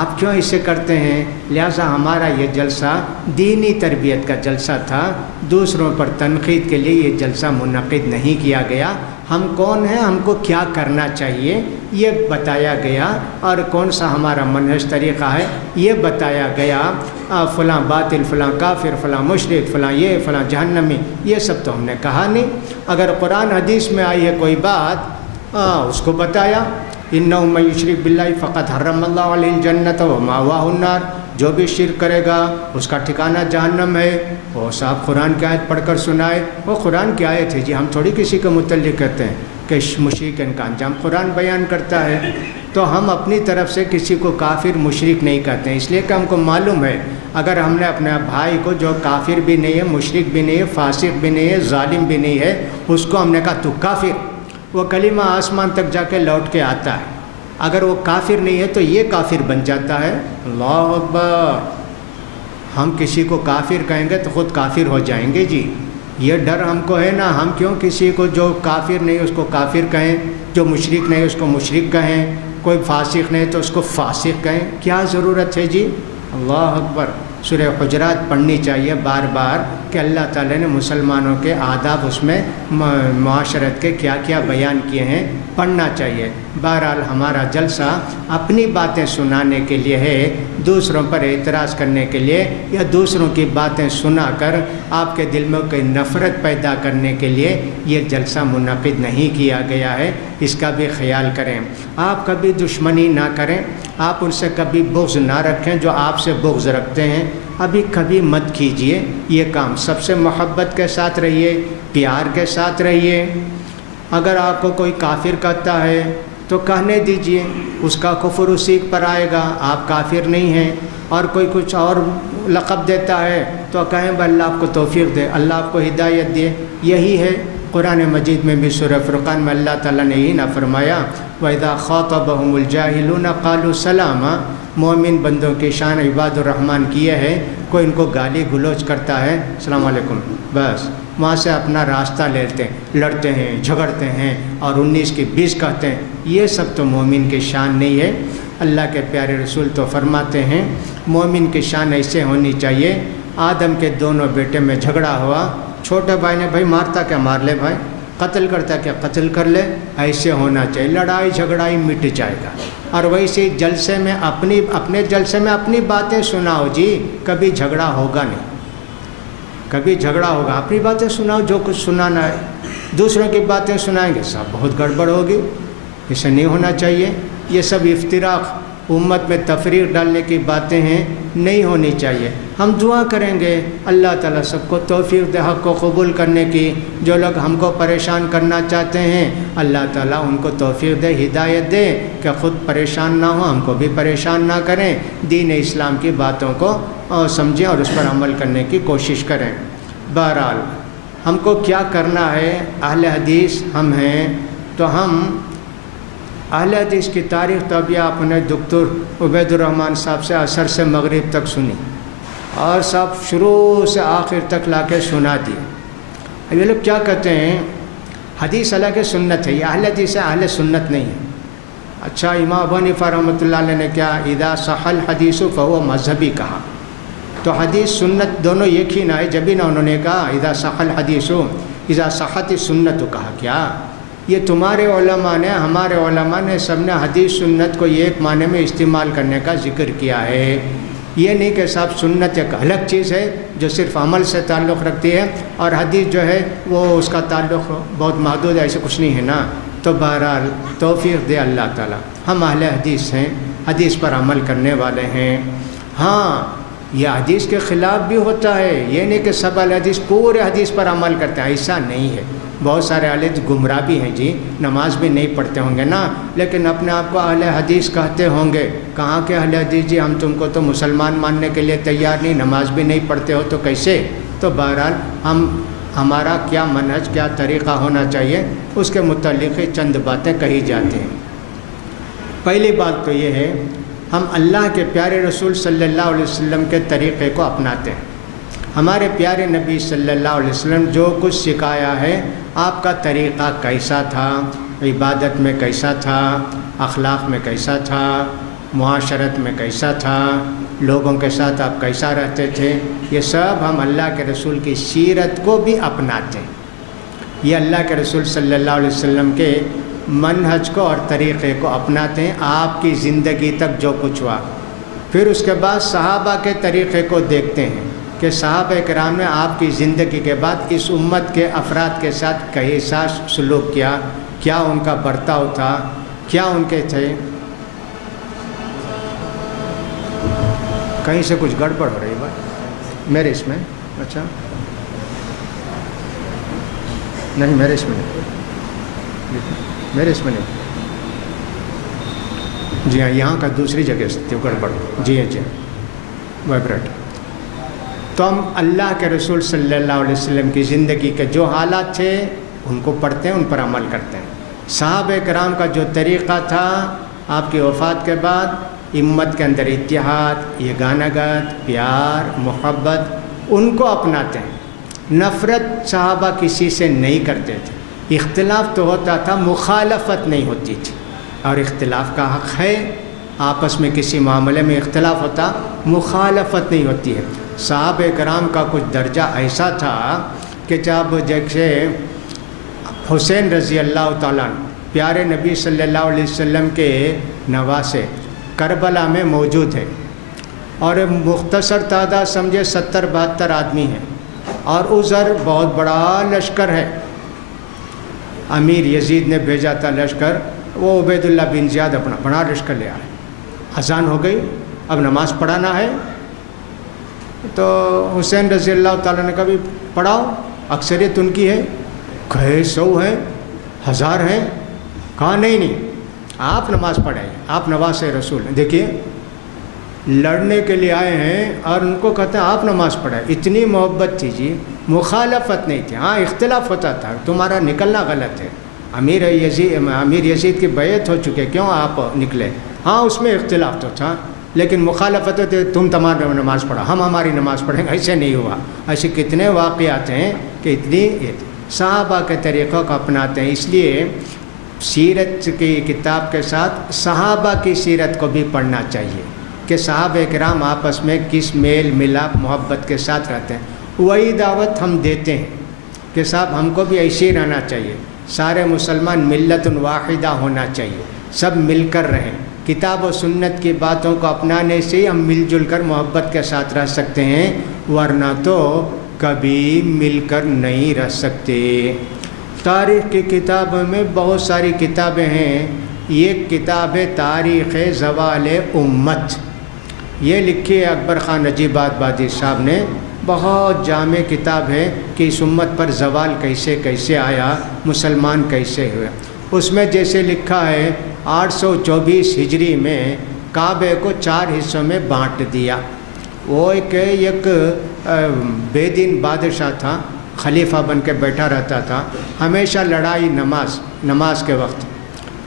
آپ کیوں اسے کرتے ہیں؟ لہٰذا ہمارا یہ جلسہ دینی تربیت کا جلسہ تھا، دوسروں پر تنقید کے لیے یہ جلسہ منعقد نہیں کیا گیا۔ ہم کون ہیں، ہم کو کیا کرنا چاہیے یہ بتایا گیا، اور کون سا ہمارا منہج طریقہ ہے یہ بتایا گیا۔ فلاں باطل، فلاں کافر، فلاں مشرک، فلاں یہ، فلاں جہنمی، یہ سب تو ہم نے کہا نہیں۔ اگر قرآن حدیث میں آئی ہے کوئی بات، اس کو بتایا، اِنَّهُ مَن يُشْرِكْ بِاللَّهِ فَقَدْ حَرَّمَ اللَّهُ عَلَيْهِ الْجَنَّةَ وَمَأْوَاهُ النَّارُ، جو بھی شرک کرے گا اس کا ٹھکانہ جہنم ہے۔ وہ صاحب قرآن کی آیت پڑھ کر سنائے، وہ قرآن کی آیت ہے جی، ہم تھوڑی کسی کے متعلق کہتے ہیں کہ مشرکین کا انجام قرآن بیان کرتا ہے، تو ہم اپنی طرف سے کسی کو کافر مشرک نہیں کہتے ہیں، اس لیے کہ ہم کو معلوم ہے اگر ہم نے اپنے بھائی کو جو کافر بھی نہیں ہے، مشرک بھی نہیں ہے، فاسق بھی نہیں ہے، ظالم بھی نہیں ہے، اس کو ہم نے کہا تو کافر، وہ کلمہ آسمان تک جا کے لوٹ کے آتا ہے۔ اگر وہ کافر نہیں ہے تو یہ کافر بن جاتا ہے۔ اللہ اکبر، ہم کسی کو کافر کہیں گے تو خود کافر ہو جائیں گے جی، یہ ڈر ہم کو ہے نا۔ ہم کیوں کسی کو جو کافر نہیں اس کو کافر کہیں، جو مشرک نہیں اس کو مشرک کہیں، کوئی فاسق نہیں تو اس کو فاسق کہیں، کیا ضرورت ہے جی؟ اللہ اکبر۔ سورہ حجرات پڑھنی چاہیے بار بار کہ اللہ تعالیٰ نے مسلمانوں کے آداب اس میں معاشرت کے کیا کیا بیان کیے ہیں، پڑھنا چاہیے۔ بہرحال ہمارا جلسہ اپنی باتیں سنانے کے لیے ہے، دوسروں پر اعتراض کرنے کے لیے یا دوسروں کی باتیں سنا کر آپ کے دل میں کوئی نفرت پیدا کرنے کے لیے یہ جلسہ منعقد نہیں کیا گیا ہے، اس کا بھی خیال کریں۔ آپ کبھی دشمنی نہ کریں، آپ ان سے کبھی بغض نہ رکھیں جو آپ سے بغض رکھتے ہیں، ابھی کبھی مت کیجئے یہ کام۔ سب سے محبت کے ساتھ رہیے، پیار کے ساتھ رہیے۔ اگر آپ کو کوئی کافر کہتا ہے تو کہنے دیجئے، اس کا کفر اسی پر آئے گا، آپ کافر نہیں ہیں۔ اور کوئی کچھ اور لقب دیتا ہے تو کہیں بھائی اللہ آپ کو توفیق دے، اللہ آپ کو ہدایت دے۔ یہی ہے قرآن مجید میں بھی سورہ فرقان میں اللہ تعالیٰ نے یہ نہ فرمایا وَإِذَا خَاطَبَهُمُ الْجَاهِلُونَ قَالُوا سَلَامًا۔ مومن بندوں کی شان عباد الرحمن کی یہ ہے، کوئی ان کو گالی گلوچ کرتا ہے السلام علیکم، بس وہاں سے اپنا راستہ لیتے ہیں، لڑتے ہیں، جھگڑتے ہیں اور 19 کی 20 کہتے ہیں۔ یہ سب تو مومن کی شان نہیں ہے۔ اللہ کے پیارے رسول تو فرماتے ہیں مومن کی شان ایسے ہونی چاہیے، آدم کے دونوں بیٹے میں جھگڑا ہوا، چھوٹے بھائی نے بھائی مارتا کیا مار لے بھائی، قتل کرتا کیا قتل کر لے، ایسے ہونا چاہیے۔ لڑائی جھگڑائی مٹ جائے گا۔ اور ویسے جلسے میں اپنے جلسے میں اپنی باتیں سناؤ جی، کبھی جھگڑا ہوگا نہیں، کبھی جھگڑا ہوگا، اپنی باتیں سناؤ جو کچھ سنانا ہے۔ دوسروں کی باتیں سنائیں گے سب بہت گڑبڑ ہوگی، اسے نہیں ہونا چاہیے۔ یہ سب افتراق، امت میں تفریق ڈالنے کی باتیں ہیں، نہیں ہونی چاہیے۔ ہم دعا کریں گے اللہ تعالیٰ سب کو توفیق دے حق کو قبول کرنے کی۔ جو لوگ ہم کو پریشان کرنا چاہتے ہیں اللہ تعالیٰ ان کو توفیق دے، ہدایت دے کہ خود پریشان نہ ہوں، ہم کو بھی پریشان نہ کریں، دین اسلام کی باتوں کو سمجھیں اور اس پر عمل کرنے کی کوشش کریں۔ بہرحال ہم کو کیا کرنا ہے، اہل حدیث ہم ہیں تو ہم اہل حدیث کی تاریخ تو ابھی آپ نے دکتور عبید الرحمن صاحب سے عصر سے مغرب تک سنی اور سب شروع سے آخر تک لا کے سنا دی۔ اب یہ لوگ کیا کہتے ہیں حدیث الگ سنت ہے، یہ اہل حدیث ہے، اہل سنت نہیں ہے۔ اچھا امام ابو حنیفہ رحمۃ اللہ علیہ نے کیا اذا صح الحدیث فهو مذہبی کہا، تو حدیث سنت دونوں ایک ہی نہ ہے، جبھی نہ انہوں نے کہا اذا صح الحدیث اذا صحت السنت کہا۔ کیا یہ تمہارے علماء نے، ہمارے علماء نے سب نے حدیث سنت کو ایک معنی میں استعمال کرنے کا ذکر کیا ہے۔ یہ نہیں کہ صاحب سنت ایک الگ چیز ہے جو صرف عمل سے تعلق رکھتی ہے اور حدیث جو ہے وہ اس کا تعلق بہت محدود ہے، ایسے کچھ نہیں ہے نا۔ تو بہرحال توفیق دے اللہ تعالیٰ، ہم اہل حدیث ہیں، حدیث پر عمل کرنے والے ہیں۔ ہاں یہ حدیث کے خلاف بھی ہوتا ہے، یہ نہیں کہ سب اہل حدیث پورے حدیث پر عمل کرتے ہیں، ایسا نہیں ہے۔ بہت سارے اہل حدیث گمراہ بھی ہیں جی، نماز بھی نہیں پڑھتے ہوں گے نا، لیکن اپنے آپ کو اہل حدیث کہتے ہوں گے۔ کہاں کے اہل حدیث جی، ہم تم کو تو مسلمان ماننے کے لیے تیار نہیں، نماز بھی نہیں پڑھتے ہو تو کیسے؟ تو بہرحال ہمارا کیا منہج، کیا طریقہ ہونا چاہیے، اس کے متعلق چند باتیں کہی جاتی ہیں۔ پہلی بات تو یہ ہے ہم اللہ کے پیارے رسول صلی اللہ علیہ وسلم کے طریقے کو اپناتے ہیں۔ ہمارے پیارے نبی صلی اللہ علیہ وسلم جو کچھ سکھایا ہے، آپ کا طریقہ کیسا تھا، عبادت میں کیسا تھا، اخلاق میں کیسا تھا، معاشرت میں کیسا تھا، لوگوں کے ساتھ آپ کیسا رہتے تھے، یہ سب ہم اللہ کے رسول کی سیرت کو بھی اپناتے ہیں۔ یہ اللہ کے رسول صلی اللہ علیہ وسلم کے منہج کو اور طریقے کو اپناتے ہیں، آپ کی زندگی تک جو کچھ ہوا۔ پھر اس کے بعد صحابہ کے طریقے کو دیکھتے ہیں کہ صحابہ کرام نے آپ کی زندگی کے بعد اس امت کے افراد کے ساتھ کیسا سلوک کیا، کیا ان کا برتاؤ تھا، کیا ان کے تھے۔ کہیں سے کچھ گڑبڑ ہو رہی بات میرے اس میں، اچھا نہیں میرے اس میں نہیں، میرے اس میں نہیں، جی ہاں یہاں کا دوسری جگہ سے گڑبڑ، جی ہاں جی ہاں وائبریٹ۔ تو ہم اللہ کے رسول صلی اللہ علیہ وسلم کی زندگی کے جو حالات تھے ان کو پڑھتے ہیں، ان پر عمل کرتے ہیں۔ صحابہ کرام کا جو طریقہ تھا آپ کی وفات کے بعد، امت کے اندر اتحاد، یگانگت، پیار، محبت، ان کو اپناتے ہیں۔ نفرت صحابہ کسی سے نہیں کرتے تھے، اختلاف تو ہوتا تھا، مخالفت نہیں ہوتی تھی، اور اختلاف کا حق ہے، آپس میں کسی معاملے میں اختلاف ہوتا، مخالفت نہیں ہوتی ہے۔ صحابہ کرام کا کچھ درجہ ایسا تھا کہ جب جیسے حسین رضی اللہ تعالیٰ عنہ پیارے نبی صلی اللہ علیہ وسلم کے نواسے کربلا میں موجود ہے، اور مختصر تعداد سمجھے 70-72 آدمی ہیں، اور ادھر بہت بڑا لشکر ہے۔ امیر یزید نے بھیجا تھا لشکر، وہ عبید اللہ بن زیاد اپنا بڑا لشکر لے آئے۔ اذان ہو گئی، اب نماز پڑھانا ہے، تو حسین رضی اللہ تعالیٰ نے کہا بھی پڑھاؤ، اکثریت ان کی ہے، کہے 100 ہیں، 1000 ہیں، کہا نہیں آپ نماز پڑھیں، آپ نواز رسول ہیں۔ دیکھیے لڑنے کے لیے آئے ہیں اور ان کو کہتے ہیں آپ نماز پڑھیں، اتنی محبت تھی جی، مخالفت نہیں تھی، ہاں اختلاف ہوتا تھا، تمہارا نکلنا غلط ہے، امیر یزید کی بیعت ہو چکے، کیوں آپ نکلے، ہاں اس میں اختلاف تو تھا لیکن مخالفت ہوتے، تم تمہاری نماز پڑھا، ہم ہماری نماز پڑھیں گے، ایسے نہیں ہوا۔ ایسے کتنے واقعات ہیں کہ اتنی صحابہ کے طریقوں کو اپناتے ہیں۔ اس لیے سیرت کی کتاب کے ساتھ صحابہ کی سیرت کو بھی پڑھنا چاہیے کہ صحابہ کرام آپس میں کس میل ملاپ محبت کے ساتھ رہتے ہیں۔ وہی دعوت ہم دیتے ہیں کہ صاحب ہم کو بھی ایسے ہی رہنا چاہیے، سارے مسلمان ملت واحدہ ہونا چاہیے، سب مل کر رہیں۔ کتاب و سنت کی باتوں کو اپنانے سے ہی ہم مل جل کر محبت کے ساتھ رہ سکتے ہیں، ورنہ تو کبھی مل کر نہیں رہ سکتے۔ تاریخ کی کتابوں میں بہت ساری کتابیں ہیں، یہ کتاب ہے تاریخ زوال امت، یہ لکھی ہے اکبر خان نجیب آبادی صاحب نے، بہت جامع کتاب ہے کہ اس امت پر زوال کیسے کیسے آیا، مسلمان کیسے ہوئے۔ اس میں جیسے لکھا ہے 824 ہجری میں کعبے کو 4 حصوں میں بانٹ دیا۔ وہ ایک بے دین بادشاہ تھا، خلیفہ بن کے بیٹھا رہتا تھا، ہمیشہ لڑائی نماز کے وقت،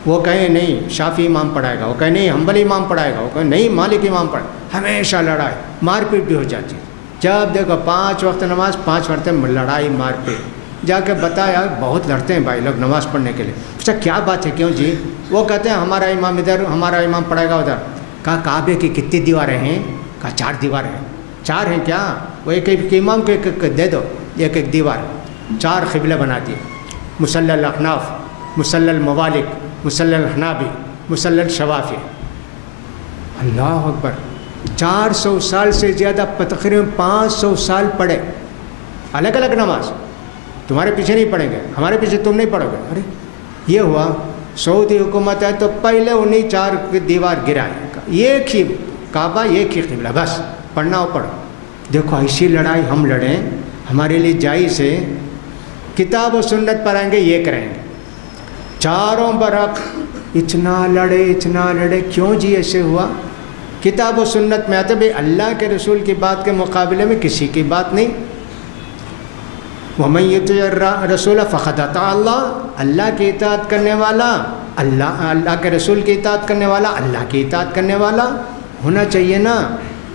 وہ کہیں نہیں شافی امام پڑھائے گا، وہ کہیں نہیں حنبلی امام پڑھائے گا، وہ کہیں نہیں مالک امام پڑھائے، ہمیشہ لڑائی مار پیٹ بھی ہو جاتی۔ جب دیکھو 5 وقت نماز، 5 وقت لڑائی مار پیٹ، جا کے بتایا بہت لڑتے ہیں بھائی لوگ نماز پڑھنے کے لیے۔ اچھا کیا بات ہے، کیوں جی؟ وہ کہتے ہیں ہمارا امام ادھر، ہمارا امام پڑھائے گا ادھر۔ کہا کعبے کی کتنی دیواریں ہیں؟ کہا 4 دیواریں ہیں۔ 4 ہیں کیا؟ وہ ایک امام کو ایک دے دو، ایک دیوار، 4 قبلے بنا دیے، مصلی الاحناف، مصلی الموالک، مصلی الحنابی، مصلی الشوافی۔ اللہ اکبر، 400 سال سے زیادہ، تقریباً 500 سال پڑھے، الگ الگ نماز، تمہارے پیچھے نہیں پڑھیں گے، ہمارے پیچھے تم نہیں پڑھو گے۔ ارے یہ ہوا، سعودی حکومت ہے تو پہلے انہیں 4 دیوار گرائے، ایک ہی کعبہ ایک ہی قبلہ، بس پڑھنا ہو پڑھو۔ دیکھو ایسی لڑائی ہم لڑیں ہمارے لیے جائز ہے؟ کتاب و سنت پڑھیں گے، یہ کریں گے، چاروں برق اتنا لڑے، کیوں جی ایسے ہوا؟ کتاب و سنت میں آتے بھائی اللہ کے رسول کی بات کے مقابلے میں کسی کی بات نہیں۔ وَمَن يُطِعِ الرَّسُولَ فَقَدْ أَطَاعَ اللَّهَ، اللہ کی اطاعت کرنے والا، اللہ کے رسول کی اطاعت کرنے والا، اللہ کی اطاعت کرنے والا ہونا چاہیے نا۔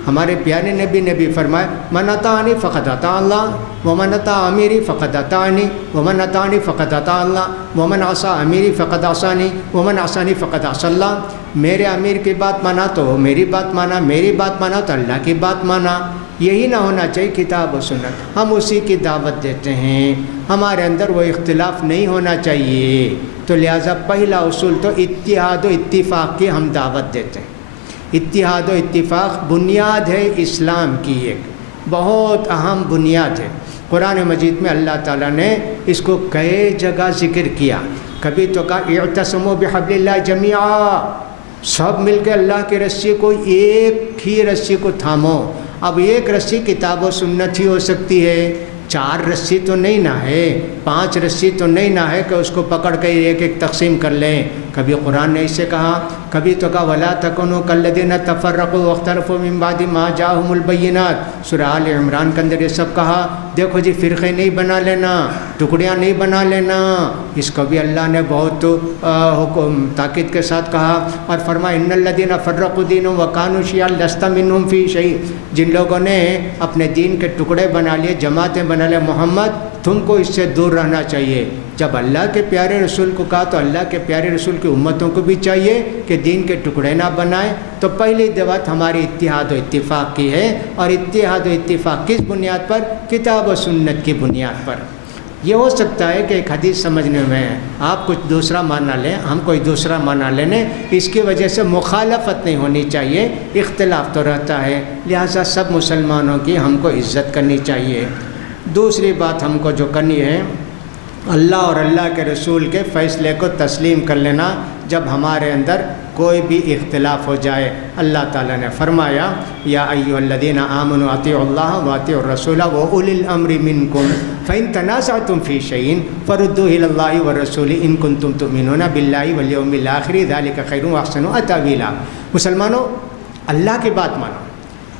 ہمارے پیارے نبی نے بھی فرمایا من اطاعنی فقد اطاع اللہ ومن اطاع امیری فقد اطاعنی ومن اطاعنی فقد اطاع اللہ ومن عصا امیری فقد عصانی ومن عصانی فقد عصى اللہ۔ میرے امیر کی بات مانا تو میری بات مانا، میری بات مانا تو اللہ کی بات مانا۔ یہی نہ ہونا چاہیے کتاب و سنت، ہم اسی کی دعوت دیتے ہیں، ہمارے اندر وہ اختلاف نہیں ہونا چاہیے۔ تو لہٰذا پہلا اصول تو اتحاد و اتفاق کی ہم دعوت دیتے ہیں۔ اتحاد و اتفاق بنیاد ہے اسلام کی، ایک بہت اہم بنیاد ہے۔ قرآن مجید میں اللہ تعالیٰ نے اس کو کئی جگہ ذکر کیا، کبھی تو کہا اعتصموا بحبل اللہ جمیعا، سب مل کے اللہ کی رسی کو، ایک ہی رسی کو تھامو۔ اب ایک رسی کتاب و سنت ہی ہو سکتی ہے، 4 رسی تو نہیں نہ ہے، 5 رسی تو نہیں نہ ہے کہ اس کو پکڑ کے ایک ایک تقسیم کر لیں۔ کبھی قرآن نے اسے کہا، کبھی تو کہا وَلَا تَكُونُوا كَالَّذِينَ تَفَرَّقُوا وَاخْتَلَفُوا مِن بَعْدِ مَا جَاءَهُمُ الْبَيِّنَاتُ۔ سورہ آل عمران کے اندر یہ سب کہا، دیکھو جی فرقے نہیں بنا لینا، ٹکڑیاں نہیں بنا لینا، اس کو بھی اللہ نے بہت تاکید کے ساتھ کہا، اور فرمایا إِنَّ الَّذِينَ فَرَّقُوا دِينَهُمْ وَكَانُوا شِيَعًا لَسْتَ مِنْهُمْ فِي شَيْءٍ۔ جن لوگوں نے اپنے دین کے ٹکڑے بنا لیے، جماعتیں بنا لے، محمد تم کو اس سے دور رہنا چاہیے۔ جب اللہ کے پیارے رسول کو کہا تو اللہ کے پیارے رسول کی امتوں کو بھی چاہیے کہ دین کے ٹکڑے نہ بنائیں۔ تو پہلی دعوت ہماری اتحاد و اتفاق کی ہے، اور اتحاد و اتفاق کس بنیاد پر؟ کتاب و سنت کی بنیاد پر۔ یہ ہو سکتا ہے کہ ایک حدیث سمجھنے میں آپ کچھ دوسرا معنی لیں، ہم کوئی دوسرا معنی لینے، اس کی وجہ سے مخالفت نہیں ہونی چاہیے، اختلاف تو رہتا ہے، لہٰذا سب مسلمانوں کی ہم کو عزت کرنی چاہیے۔ دوسری بات ہم کو جو کرنی ہے، اللہ اور اللہ کے رسول کے فیصلے کو تسلیم کر لینا جب ہمارے اندر کوئی بھی اختلاف ہو جائے۔ اللہ تعالیٰ نے فرمایا یا ایھا الذین آمنوا اطیعوا اللہ واطیعوا الرسول واولی الامر منکم فإن تنازعتم فی شیء فردوہ الی اللہ والرسول ان کنتم تؤمنون باللہ والیوم الآخر ذلک خیر واحسن تأویلا۔ مسلمانوں، اللہ کی بات مانو،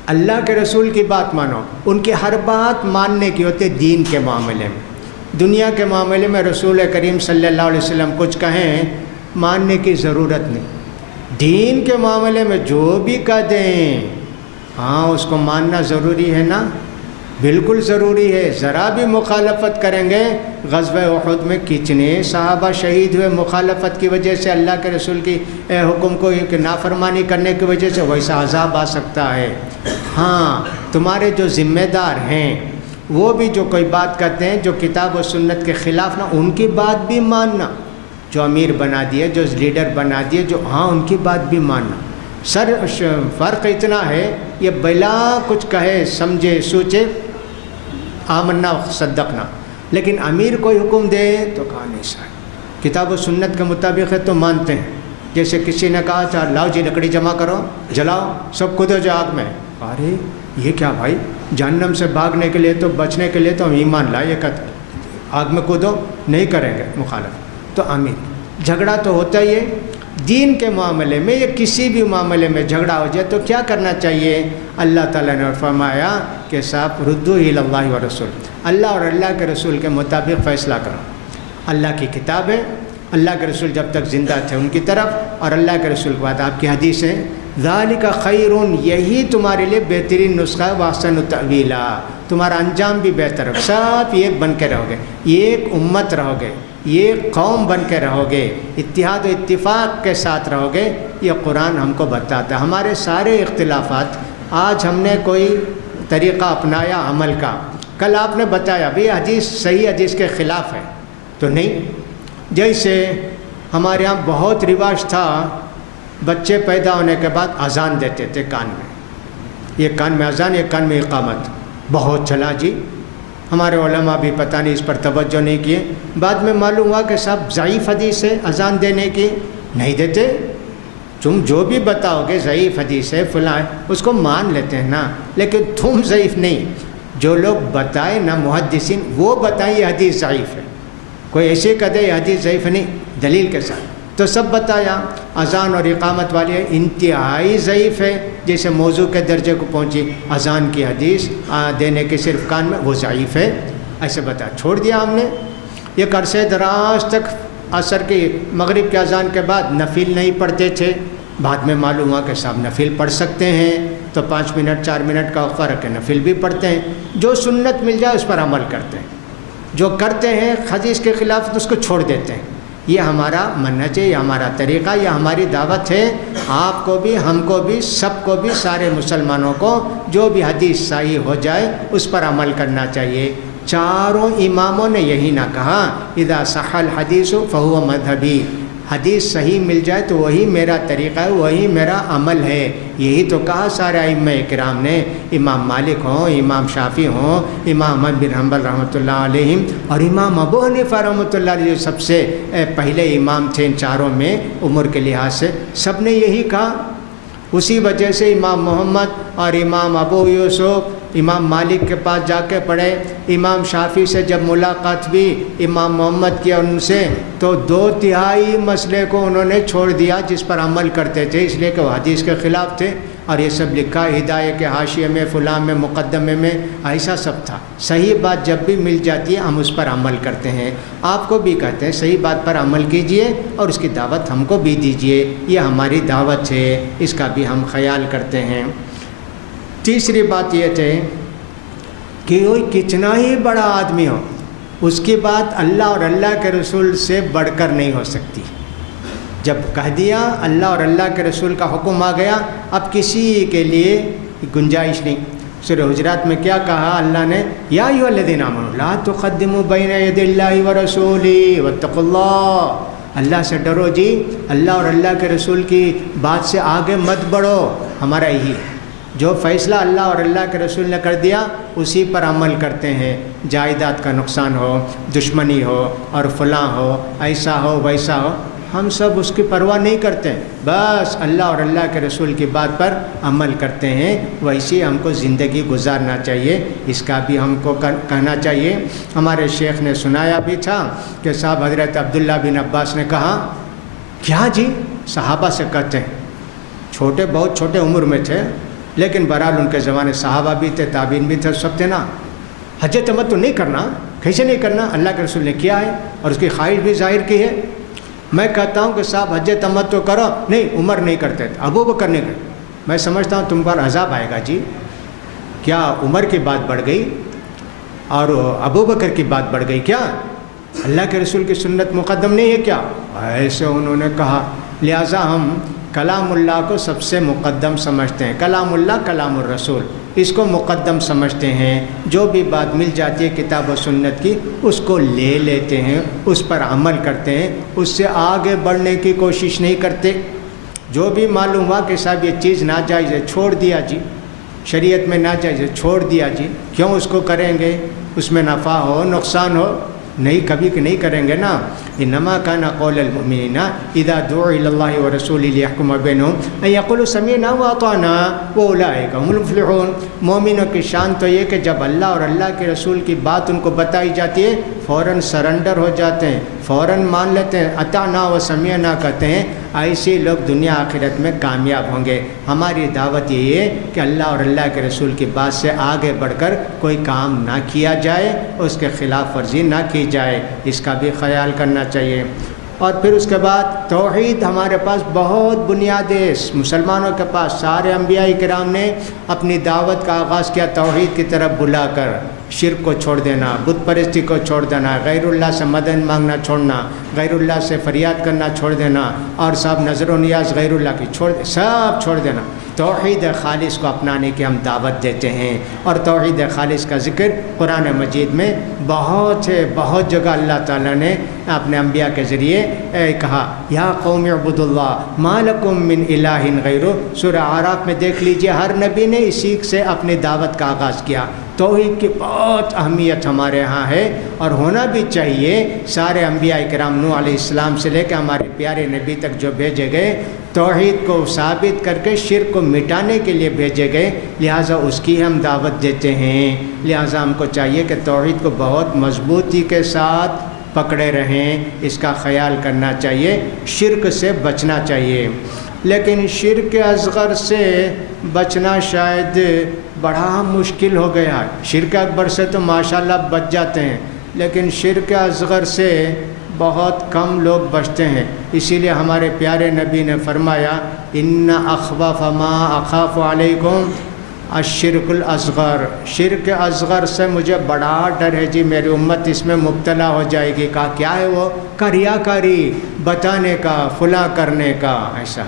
اللہ کے رسول کی بات مانو۔ ان کی ہر بات ماننے کی ہوتی ہے دین کے معاملے میں۔ دنیا کے معاملے میں رسول کریم صلی اللہ علیہ وسلم کچھ کہیں ماننے کی ضرورت نہیں، دین کے معاملے میں جو بھی کہہ دیں ہاں اس کو ماننا ضروری ہے نا، بالکل ضروری ہے۔ ذرا بھی مخالفت کریں گے، غزوہ احد میں کتنے صحابہ شہید ہوئے مخالفت کی وجہ سے، اللہ کے رسول کی حکم کو نافرمانی کرنے کی وجہ سے، ویسا عذاب آ سکتا ہے۔ ہاں تمہارے جو ذمہ دار ہیں وہ بھی جو کوئی بات کرتے ہیں جو کتاب و سنت کے خلاف نہ، ان کی بات بھی ماننا، جو امیر بنا دیے، جو لیڈر بنا دیے، جو ہاں ان کی بات بھی ماننا۔ فرق اتنا ہے، یہ بلا کچھ کہے سمجھے سوچے آمنا صدقنا، لیکن امیر کوئی حکم دے تو کہا نہیں صاحب کتاب و سنت کے مطابق ہے تو مانتے ہیں۔ جیسے کسی نے کہا چاہ لاؤ جی لکڑی جمع کرو، جلاؤ، سب کودو جو آگ میں۔ ارے یہ کیا بھائی، جہنم سے بھاگنے کے لیے تو بچنے کے لیے تو ہم ایمان لائے، یہ آگ میں کودو، نہیں کریں گے مخالف۔ تو امیر جھگڑا تو ہوتا ہی ہے دین کے معاملے میں، یا کسی بھی معاملے میں جھگڑا ہو جائے تو کیا کرنا چاہیے؟ اللہ تعالیٰ نے فرمایا کہ صاحب ردو الی اللہ و رسول، اللہ اور اللہ کے رسول کے مطابق فیصلہ کرو۔ اللہ کی کتاب ہے، اللہ کے رسول جب تک زندہ تھے ان کی طرف، اور اللہ کے رسول کے بعد آپ کی حدیث ہے، ذالک خیر، یہی تمہارے لیے بہترین نسخہ ہے، واحسن تأویلا، تمہارا انجام بھی بہتر ہے، سب ایک بن کے رہو گے، ایک امت رہو گے، ایک قوم بن کے رہو گے، اتحاد و اتفاق کے ساتھ رہو گے۔ یہ قرآن ہم کو بتاتا ہے۔ ہمارے سارے اختلافات، آج ہم نے کوئی طریقہ اپنایا عمل کا، کل آپ نے بتایا بھی حدیث صحیح حدیث کے خلاف ہے تو نہیں۔ جیسے ہمارے ہاں بہت رواج تھا، بچے پیدا ہونے کے بعد اذان دیتے تھے کان میں، یہ کان میں اذان، یہ کان میں اقامت، بہت چلا جی، ہمارے علماء بھی پتہ نہیں اس پر توجہ نہیں کیے۔ بعد میں معلوم ہوا کہ صاحب ضعیف حدیث ہے اذان دینے کی، نہیں دیتے۔ تم جو بھی بتاؤ گے ضعیف حدیث ہے فلاں ہے، اس کو مان لیتے ہیں نا، لیکن تم ضعیف نہیں، جو لوگ بتائیں نا محدثین، وہ بتائیں یہ حدیث ضعیف ہے، کوئی ایسے کہتے یہ حدیث ضعیف نہیں دلیل کے ساتھ، تو سب بتایا اذان اور اقامت والی انتہائی ضعیف ہے، جیسے موضوع کے درجے کو پہنچی، اذان کی حدیث دینے کے صرف کان میں، وہ ضعیف ہے، ایسے بتایا، چھوڑ دیا ہم نے۔ ایک عرصے دراز تک عصر کی مغرب کے اذان کے بعد نفل نہیں پڑھتے تھے، بعد میں معلوم ہوا کہ صاحب نفل پڑھ سکتے ہیں، تو 5 منٹ 4 منٹ کا وقفہ رکھ کے نفل بھی پڑھتے ہیں۔ جو سنت مل جائے اس پر عمل کرتے ہیں، جو کرتے ہیں حدیث کے خلاف تو اس کو چھوڑ دیتے ہیں۔ یہ ہمارا منہج ہے، یہ ہمارا طریقہ، یہ ہماری دعوت ہے، آپ کو بھی، ہم کو بھی، سب کو بھی، سارے مسلمانوں کو جو بھی حدیث صحیح ہو جائے اس پر عمل کرنا چاہیے۔ چاروں اماموں نے یہی نہ کہا اذا صح الحدیث فہو مذہبی، حدیث صحیح مل جائے تو وہی میرا طریقہ ہے، وہی میرا عمل ہے، یہی تو کہا سارے ائمہ کرام نے، امام مالک ہوں، امام شافعی ہوں، امام احمد بن حنبل رحمۃ اللہ علیہ، اور امام ابو حنیفہ رحمۃ اللہ علیہ، جو سب سے پہلے امام تھے ان چاروں میں عمر کے لحاظ سے، سب نے یہی کہا۔ اسی وجہ سے امام محمد اور امام ابو یوسف امام مالک کے پاس جا کے پڑھے، امام شافعی سے جب ملاقات ہوئی امام محمد کی ان سے، تو 2/3 مسئلے کو انہوں نے چھوڑ دیا جس پر عمل کرتے تھے، اس لیے کہ وہ حدیث کے خلاف تھے، اور یہ سب لکھا ہدایہ کے حاشیے میں، فلاں میں، مقدمے میں، ایسا سب تھا۔ صحیح بات جب بھی مل جاتی ہے ہم اس پر عمل کرتے ہیں۔ آپ کو بھی کہتے ہیں صحیح بات پر عمل کیجئے اور اس کی دعوت ہم کو بھی دیجئے، یہ ہماری دعوت ہے، اس کا بھی ہم خیال کرتے ہیں۔ تیسری بات یہ تھے کہ کوئی کتنا ہی بڑا آدمی ہو، اس کی بات اللہ اور اللہ کے رسول سے بڑھ کر نہیں ہو سکتی۔ جب کہہ دیا اللہ اور اللہ کے رسول کا حکم آ گیا، اب کسی کے لیے گنجائش نہیں۔ سورہ حجرات میں کیا کہا اللہ نے؟ یا ایھا الذین آمنوا لا تقدموا بین یدی اللہ ورسولہ واتقوا اللہ، اللہ سے ڈرو جی، اللہ اور اللہ کے رسول کی بات سے آگے مت بڑھو۔ ہمارا یہی جو فیصلہ اللہ اور اللہ کے رسول نے کر دیا اسی پر عمل کرتے ہیں، جائیداد کا نقصان ہو، دشمنی ہو اور فلاں ہو، ایسا ہو ویسا ہو، ہم سب اس کی پرواہ نہیں کرتے، بس اللہ اور اللہ کے رسول کی بات پر عمل کرتے ہیں۔ ویسے ہم کو زندگی گزارنا چاہیے، اس کا بھی ہم کو کہنا چاہیے۔ ہمارے شیخ نے سنایا بھی تھا کہ صاحب حضرت عبداللہ بن عباس نے کہا، کیا جی؟ صحابہ سے کہتے ہیں، چھوٹے بہت چھوٹے عمر میں تھے، لیکن بہرحال ان کے زمانے صحابہ بھی تھے، تابعین بھی تھے، سب تھے نا۔ حج تمتع نہیں کرنا، کیسے نہیں کرنا؟ اللہ کے رسول نے کیا ہے اور اس کی خواہش بھی ظاہر کی ہے۔ میں کہتا ہوں کہ صاحب حج تمتع کرو، نہیں عمر نہیں کرتے تھے، ابو بکر نہیں کرتے۔ میں سمجھتا ہوں تم پر عذاب آئے گا جی، کیا عمر کی بات بڑھ گئی اور ابو بکر کی بات بڑھ گئی؟ کیا اللہ کے رسول کی سنت مقدم نہیں ہے کیا؟ ایسے انہوں نے کہا۔ لہٰذا ہم کلام اللہ کو سب سے مقدم سمجھتے ہیں، کلام اللہ کلام الرسول، اس کو مقدم سمجھتے ہیں۔ جو بھی بات مل جاتی ہے کتاب و سنت کی اس کو لے لیتے ہیں، اس پر عمل کرتے ہیں، اس سے آگے بڑھنے کی کوشش نہیں کرتے۔ جو بھی معلوم ہوا کہ صاحب یہ چیز ناجائز ہے، چھوڑ دیا جی، شریعت میں ناجائز ہے، چھوڑ دیا جی، کیوں اس کو کریں گے؟ اس میں نفع ہو نقصان ہو، نہیں کبھی نہیں کریں گے نا۔ انما کان قول المؤمنین اذا دعوا الی اللہ ورسولہ لیحکم بینہم ان یقولوا سمعنا واطعنا واولئک هم المفلحون۔ مومنوں کی شان تو یہ کہ جب اللہ اور اللہ کے رسول کی بات ان کو بتائی جاتی ہے فوراً سرنڈر ہو جاتے ہیں، فوراً مان لیتے ہیں، اطعنا و سمعنا کہتے ہیں۔ ایسے لوگ دنیا آخرت میں کامیاب ہوں گے۔ ہماری دعوت یہی ہے کہ اللہ اور اللہ کے رسول کی بات سے آگے بڑھ کر کوئی کام نہ کیا جائے، اس کے خلاف ورزی نہ کی جائے، اس کا بھی خیال کرنا چاہیے۔ اور پھر اس کے بعد توحید ہمارے پاس بہت بنیاد ہے، مسلمانوں کے پاس سارے انبیاء کرام نے اپنی دعوت کا آغاز کیا توحید کی طرف بلا کر۔ شرک کو چھوڑ دینا، بت پرستی کو چھوڑ دینا، غیر اللہ سے مدد مانگنا چھوڑنا، غیر اللہ سے فریاد کرنا چھوڑ دینا، اور سب نظر و نیاز غیر اللہ کی سب چھوڑ دینا۔ توحید خالص کو اپنانے کی ہم دعوت دیتے ہیں، اور توحید خالص کا ذکر قرآن مجید میں بہت جگہ اللہ تعالیٰ نے اپنے انبیاء کے ذریعے کہا، یا قوم اعبدوا اللہ ما لکم من الہ غیرہ۔ سورہ اعراف میں دیکھ لیجئے، ہر نبی نے اسی سے اپنی دعوت کا آغاز کیا۔ توحید کی بہت اہمیت ہمارے ہاں ہے اور ہونا بھی چاہیے۔ سارے انبیاء کرام نوح علیہ السلام سے لے کے ہمارے پیارے نبی تک جو بھیجے گئے توحید کو ثابت کر کے شرک کو مٹانے کے لیے بھیجے گئے، لہٰذا اس کی ہم دعوت دیتے ہیں۔ لہٰذا ہم کو چاہیے کہ توحید کو بہت مضبوطی کے ساتھ پکڑے رہیں، اس کا خیال کرنا چاہیے، شرک سے بچنا چاہیے۔ لیکن شرک اصغر سے بچنا شاید بڑا مشکل ہو گیا ہے۔ شرک اکبر سے تو ماشاءاللہ بچ جاتے ہیں، لیکن شرک اصغر سے بہت کم لوگ بچتے ہیں۔ اسی لیے ہمارے پیارے نبی نے فرمایا، ان اخوف ما اخاف علیکم الشرک الاصغر، شرک اصغر سے مجھے بڑا ڈر ہے جی، میری امت اس میں مبتلا ہو جائے گی۔ کہا کیا ہے وہ؟ کہ ریاکاری، بتانے کا، فلاں کرنے کا، ایسا۔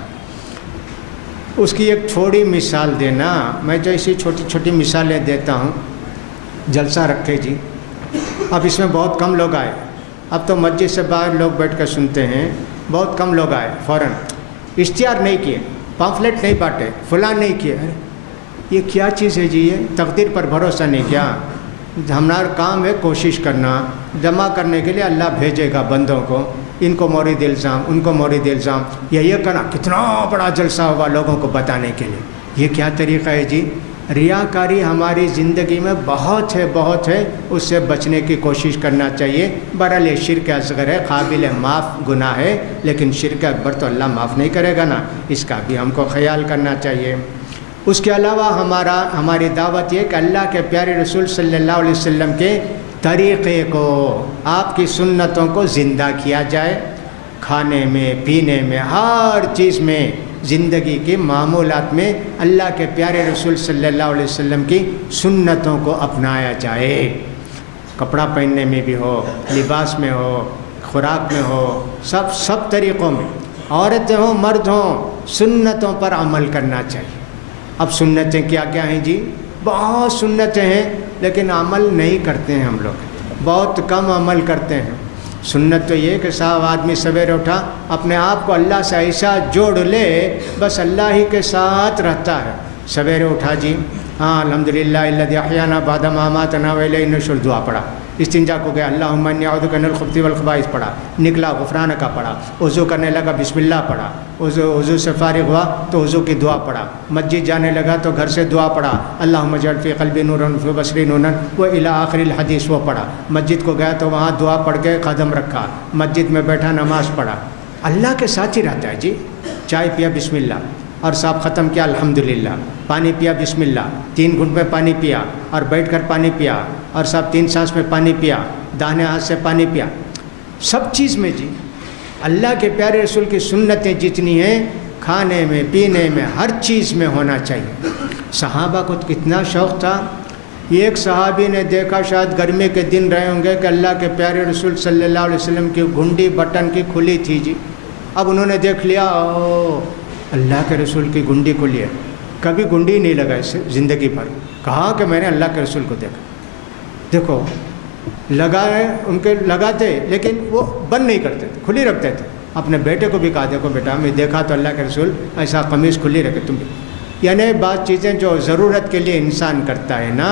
اس کی ایک تھوڑی مثال دینا، میں جو ایسی چھوٹی چھوٹی مثالیں دیتا ہوں، جلسہ رکھے جی، اب اس میں بہت کم لوگ آئے، اب تو مسجد سے باہر لوگ بیٹھ کر سنتے ہیں، بہت کم لوگ آئے، فوراً اشتہار نہیں کیے، پامفلیٹ نہیں بانٹے، فلاں نہیں کیے۔ یہ کیا چیز ہے جی؟ یہ تقدیر پر بھروسہ نہیں کیا؟ ہمارا کام ہے کوشش کرنا، جمع کرنے کے لیے اللہ بھیجے گا بندوں کو، ان کو مورد الزام، ان کو مورد الزام، یہ کرنا، کتنا بڑا جلسہ ہوگا لوگوں کو بتانے کے لیے۔ یہ کیا طریقہ ہے جی؟ ریاکاری ہماری زندگی میں بہت ہے، اس سے بچنے کی کوشش کرنا چاہیے۔ بہرحال یہ شرک اصغر ہے، قابل معاف گناہ ہے، لیکن شرک اکبر تو اللہ معاف نہیں کرے گا نا، اس کا بھی ہم کو خیال کرنا چاہیے۔ اس کے علاوہ ہماری دعوت یہ کہ اللہ کے پیارے رسول صلی اللہ علیہ وسلم کے طریقے کو، آپ کی سنتوں کو زندہ کیا جائے، کھانے میں، پینے میں، ہر چیز میں، زندگی کے معمولات میں اللہ کے پیارے رسول صلی اللہ علیہ وسلم کی سنتوں کو اپنایا جائے۔ کپڑا پہننے میں بھی ہو، لباس میں ہو، خوراک میں ہو، سب طریقوں میں، عورتیں ہوں مرد ہوں، سنتوں پر عمل کرنا چاہیے۔ اب سنتیں کیا کیا ہیں جی؟ بہت سنتیں ہیں، لیکن عمل نہیں کرتے ہیں ہم لوگ، بہت کم عمل کرتے ہیں۔ سنت تو یہ کہ صاحب آدمی سویرے اٹھا اپنے آپ کو اللہ سے ایسا جوڑ لے، بس اللہ ہی کے ساتھ رہتا ہے۔ سویرے اٹھا جی، ہاں الحمدللہ الذی احیانا بعد ما اماتنا والیہ النشور دعا پڑھا، استنجا کو گیا اللہم انی اعوذ بک من الخبث والخبائث پڑھا، نکلا غفران کا پڑھا، وضو کرنے لگا بسم اللہ پڑھا، وضو سے فارغ ہوا تو وضو کی دعا پڑھا، مسجد جانے لگا تو گھر سے دعا پڑھا اللہم اجعل فی قلبی نورا فی بصری نورا و الی آخر الحدیث، وہ پڑھا۔ مسجد کو گیا تو وہاں دعا پڑھ کے قدم رکھا، مسجد میں بیٹھا نماز پڑھا، اللہ کے ساتھ ہی رہتا ہے جی۔ چائے پیا بسم اللہ، اور صاحب ختم کیا الحمدللہ، پانی پیا بسم اللہ، 3 گھنٹ میں پانی پیا اور بیٹھ کر پانی پیا، اور صاحب 3 سانس میں پانی پیا، داہنے ہاتھ سے پانی پیا، سب چیز میں جی اللہ کے پیارے رسول کی سنتیں جتنی ہیں، کھانے میں پینے میں ہر چیز میں ہونا چاہیے۔ صحابہ کو کتنا شوق تھا، ایک صحابی نے دیکھا، شاید گرمی کے دن رہے ہوں گے، کہ اللہ کے پیارے رسول صلی اللہ علیہ وسلم کی گھنڈی بٹن کی کھلی تھی جی۔ اب انہوں نے دیکھ لیا، اللہ کے رسول کی گھنڈی کھلی ہے، کبھی گھنڈی نہیں لگائی زندگی بھر، کہا کہ میں نے اللہ کے رسول کو دیکھا۔ دیکھو لگائے، ان کے لگاتے لیکن وہ بند نہیں کرتے تھے، کھلی رکھتے تھے۔ اپنے بیٹے کو بھی کہا دیکھو بیٹا میں دیکھا تو اللہ کے رسول ایسا قمیص کھلی رکھے تم بھی، یعنی بعض چیزیں جو ضرورت کے لیے انسان کرتا ہے نا،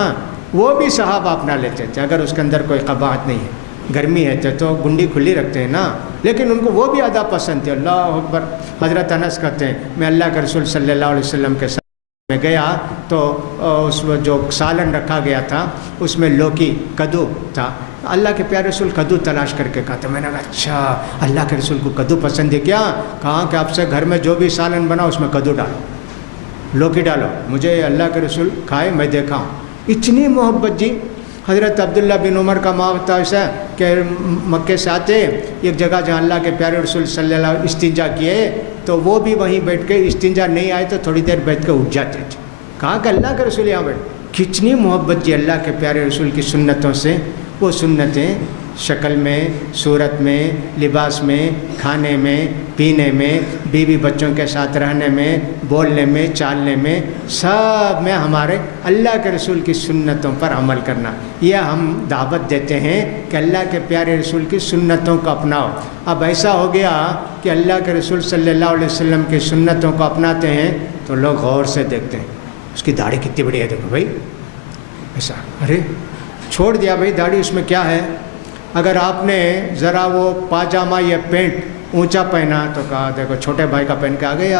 وہ بھی صحابہ اپنا لیتے تھے، اگر اس کے اندر کوئی قباحت نہیں ہے۔ گرمی ہے تو گنڈی کھلی رکھتے ہیں نا، لیکن ان کو وہ بھی ادا پسند تھے۔ اللہ اکبر۔ حضرت انس کہتے ہیں میں اللہ کے رسول صلی اللہ علیہ وسلم کے ساتھ میں گیا تو اس میں جو سالن رکھا گیا تھا اس میں لوکی کدو تھا، اللہ کے پیارے رسول کدو تلاش کر کے کہا، میں نے کہا اچھا اللہ کے رسول کو کدو پسند ہے کیا؟ کہا کہ اب سے گھر میں جو بھی سالن بنا اس میں کدو ڈالو، لوکی ڈالو، مجھے اللہ کے رسول کھائے میں دیکھا ہوں۔ اتنی محبت جی۔ حضرت عبداللہ بن عمر کا معاملہ ایسا کہ مکے سے آتے ایک جگہ جہاں اللہ کے پیارے رسول صلی اللہ علیہ وسلم استنجا کیے تو وہ بھی وہیں بیٹھ کے، استنجا نہیں آئے تو تھوڑی دیر بیٹھ کے اٹھ جاتے تھے۔ کہا کہ اللہ کے رسول یہاں بیٹھ، کتنی محبت جی اللہ کے پیارے رسول کی سنتوں سے۔ وہ سنتیں شکل میں، صورت میں، لباس میں، کھانے میں، پینے میں، بیوی بچوں کے ساتھ رہنے میں، بولنے میں، چالنے میں، سب میں ہمارے اللہ کے رسول کی سنتوں پر عمل کرنا۔ یہ ہم دعوت دیتے ہیں کہ اللہ کے پیارے رسول کی سنتوں کو اپناؤ۔ اب ایسا ہو گیا کہ اللہ کے رسول صلی اللہ علیہ وسلم کی سنتوں کو اپناتے ہیں تو لوگ غور سے دیکھتے ہیں، اس کی داڑھی کتنی بڑی ہے، دیکھو بھائی ایسا، ارے چھوڑ دیا بھائی داڑھی، اس میں کیا ہے؟ اگر آپ نے ذرا وہ پاجامہ یا پینٹ اونچا پہنا تو کہا دیکھو چھوٹے بھائی کا پہن کے آ گیا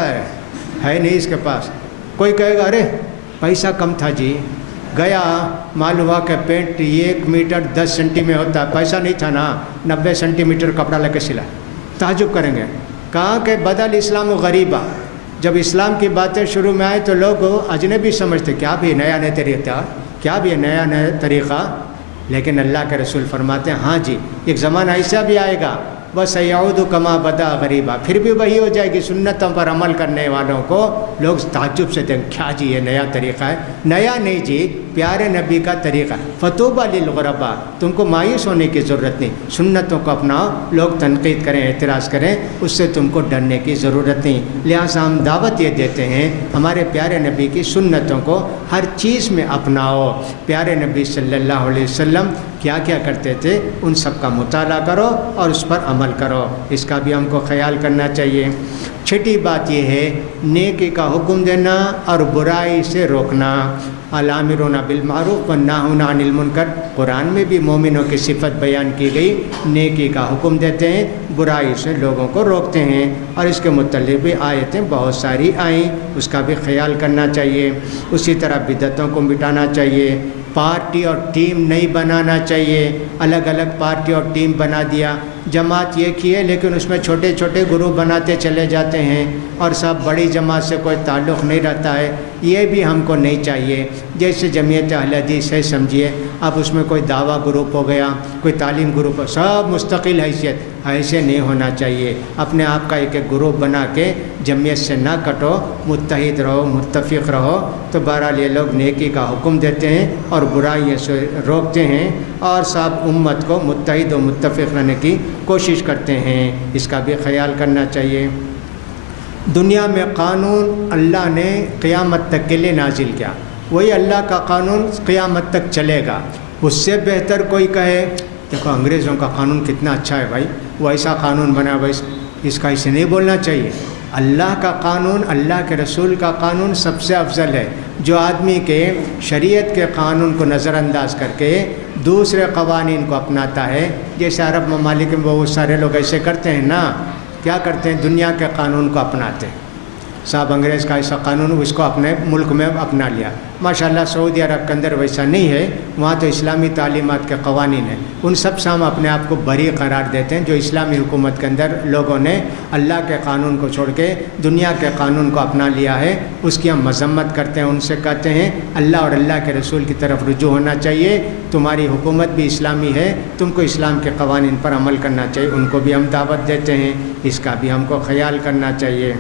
ہے نہیں اس کے پاس۔ کوئی کہے گا ارے پیسہ کم تھا جی، گیا معلوم ہوا کہ پینٹ 1 میٹر 10 سینٹی میں ہوتا ہے، پیسہ نہیں تھا نا، 90 سینٹی میٹر کپڑا لے کے سلا، تعجب کریں گے۔ کہا کہ بدل اسلام و غریبہ، جب اسلام کی باتیں شروع میں آئے تو لوگ اجنبی سمجھتے، کیا بھی نیا نیا طریقہ، کیا بھی نیا نیا طریقہ، لیکن اللہ کے رسول فرماتے ہیں ہاں جی ایک زمانہ ایسا بھی آئے گا وَسَيَعُودُ كَمَا بَدَأَ غَرِيبًا، پھر بھی وہی ہو جائے گی۔ سنتوں پر عمل کرنے والوں کو لوگ تعجب سے دیکھیں، کیا جی یہ نیا طریقہ ہے؟ نیا نہیں جی، پیارے نبی کا طریقہ۔ فَطُوبَى لِلْغُرَبَاء، تم کو مایوس ہونے کی ضرورت نہیں، سنتوں کو اپناؤ۔ لوگ تنقید کریں، اعتراض کریں، اس سے تم کو ڈرنے کی ضرورت نہیں۔ لہٰذا ہم دعوت یہ دیتے ہیں ہمارے پیارے نبی کی سنتوں کو ہر چیز میں اپناؤ۔ پیارے نبی صلی اللہ علیہ وسلم کیا کیا کرتے تھے ان سب کا مطالعہ کرو اور اس پر عمل کرو، اس کا بھی ہم کو خیال کرنا چاہیے۔ چھٹی بات یہ ہے نیکی کا حکم دینا اور برائی سے روکنا۔ الامرون بالمعروف والناہون عن المنکر، قرآن میں بھی مومنوں کی صفت بیان کی گئی، نیکی کا حکم دیتے ہیں، برائی سے لوگوں کو روکتے ہیں، اور اس کے متعلق بھی آیتیں بہت ساری آئیں، اس کا بھی خیال کرنا چاہیے۔ اسی طرح بدعتوں کو مٹانا چاہیے، پارٹی اور ٹیم نہیں بنانا چاہیے۔ الگ الگ پارٹی اور ٹیم بنا دیا، جماعت یہ کی ہے لیکن اس میں چھوٹے چھوٹے گروپ بناتے چلے جاتے ہیں اور سب بڑی جماعت سے کوئی تعلق نہیں رہتا ہے۔ یہ بھی ہم کو نہیں چاہیے۔ جیسے جمعیت اہل حدیث ہے سمجھیے، اب اس میں کوئی دعویٰ گروپ ہو گیا، کوئی تعلیم گروپ ہو، سب مستقل حیثیت، ایسے نہیں ہونا چاہیے۔ اپنے آپ کا ایک ایک گروپ بنا کے جمعیت سے نہ کٹو، متحد رہو، متفق رہو۔ تو بہرحال یہ لوگ نیکی کا حکم دیتے ہیں اور برائیوں سے روکتے ہیں، اور سب امت کو متحد و متفق رہنے کی کوشش کرتے ہیں، اس کا بھی خیال کرنا چاہیے۔ دنیا میں قانون اللہ نے قیامت تک کے لیے نازل کیا، وہی اللہ کا قانون قیامت تک چلے گا۔ اس سے بہتر کوئی کہے دیکھو انگریزوں کا قانون کتنا اچھا ہے بھائی، وہ ایسا قانون بنا، بھائی اس کا اسے نہیں بولنا چاہیے۔ اللہ کا قانون، اللہ کے رسول کا قانون سب سے افضل ہے۔ جو آدمی کے شریعت کے قانون کو نظر انداز کر کے دوسرے قوانین کو اپناتا ہے، جیسے عرب ممالک میں بہت سارے لوگ ایسے کرتے ہیں نا، کیا کرتے ہیں، دنیا کے قانون کو اپناتے ہیں۔ صاحب انگریز کا ایسا قانون اس کو اپنے ملک میں اپنا لیا۔ ماشاءاللہ سعودی عرب کے اندر ویسا نہیں ہے، وہاں تو اسلامی تعلیمات کے قوانین ہیں، ان سب سے ہم اپنے آپ کو بری قرار دیتے ہیں۔ جو اسلامی حکومت کے اندر لوگوں نے اللہ کے قانون کو چھوڑ کے دنیا کے قانون کو اپنا لیا ہے، اس کی ہم مذمت کرتے ہیں، ان سے کہتے ہیں اللہ اور اللہ کے رسول کی طرف رجوع ہونا چاہیے، تمہاری حکومت بھی اسلامی ہے، تم کو اسلام کے قوانین پر عمل کرنا چاہیے۔ ان کو بھی ہم دعوت دیتے ہیں، اس کا بھی ہم کو خیال کرنا چاہیے۔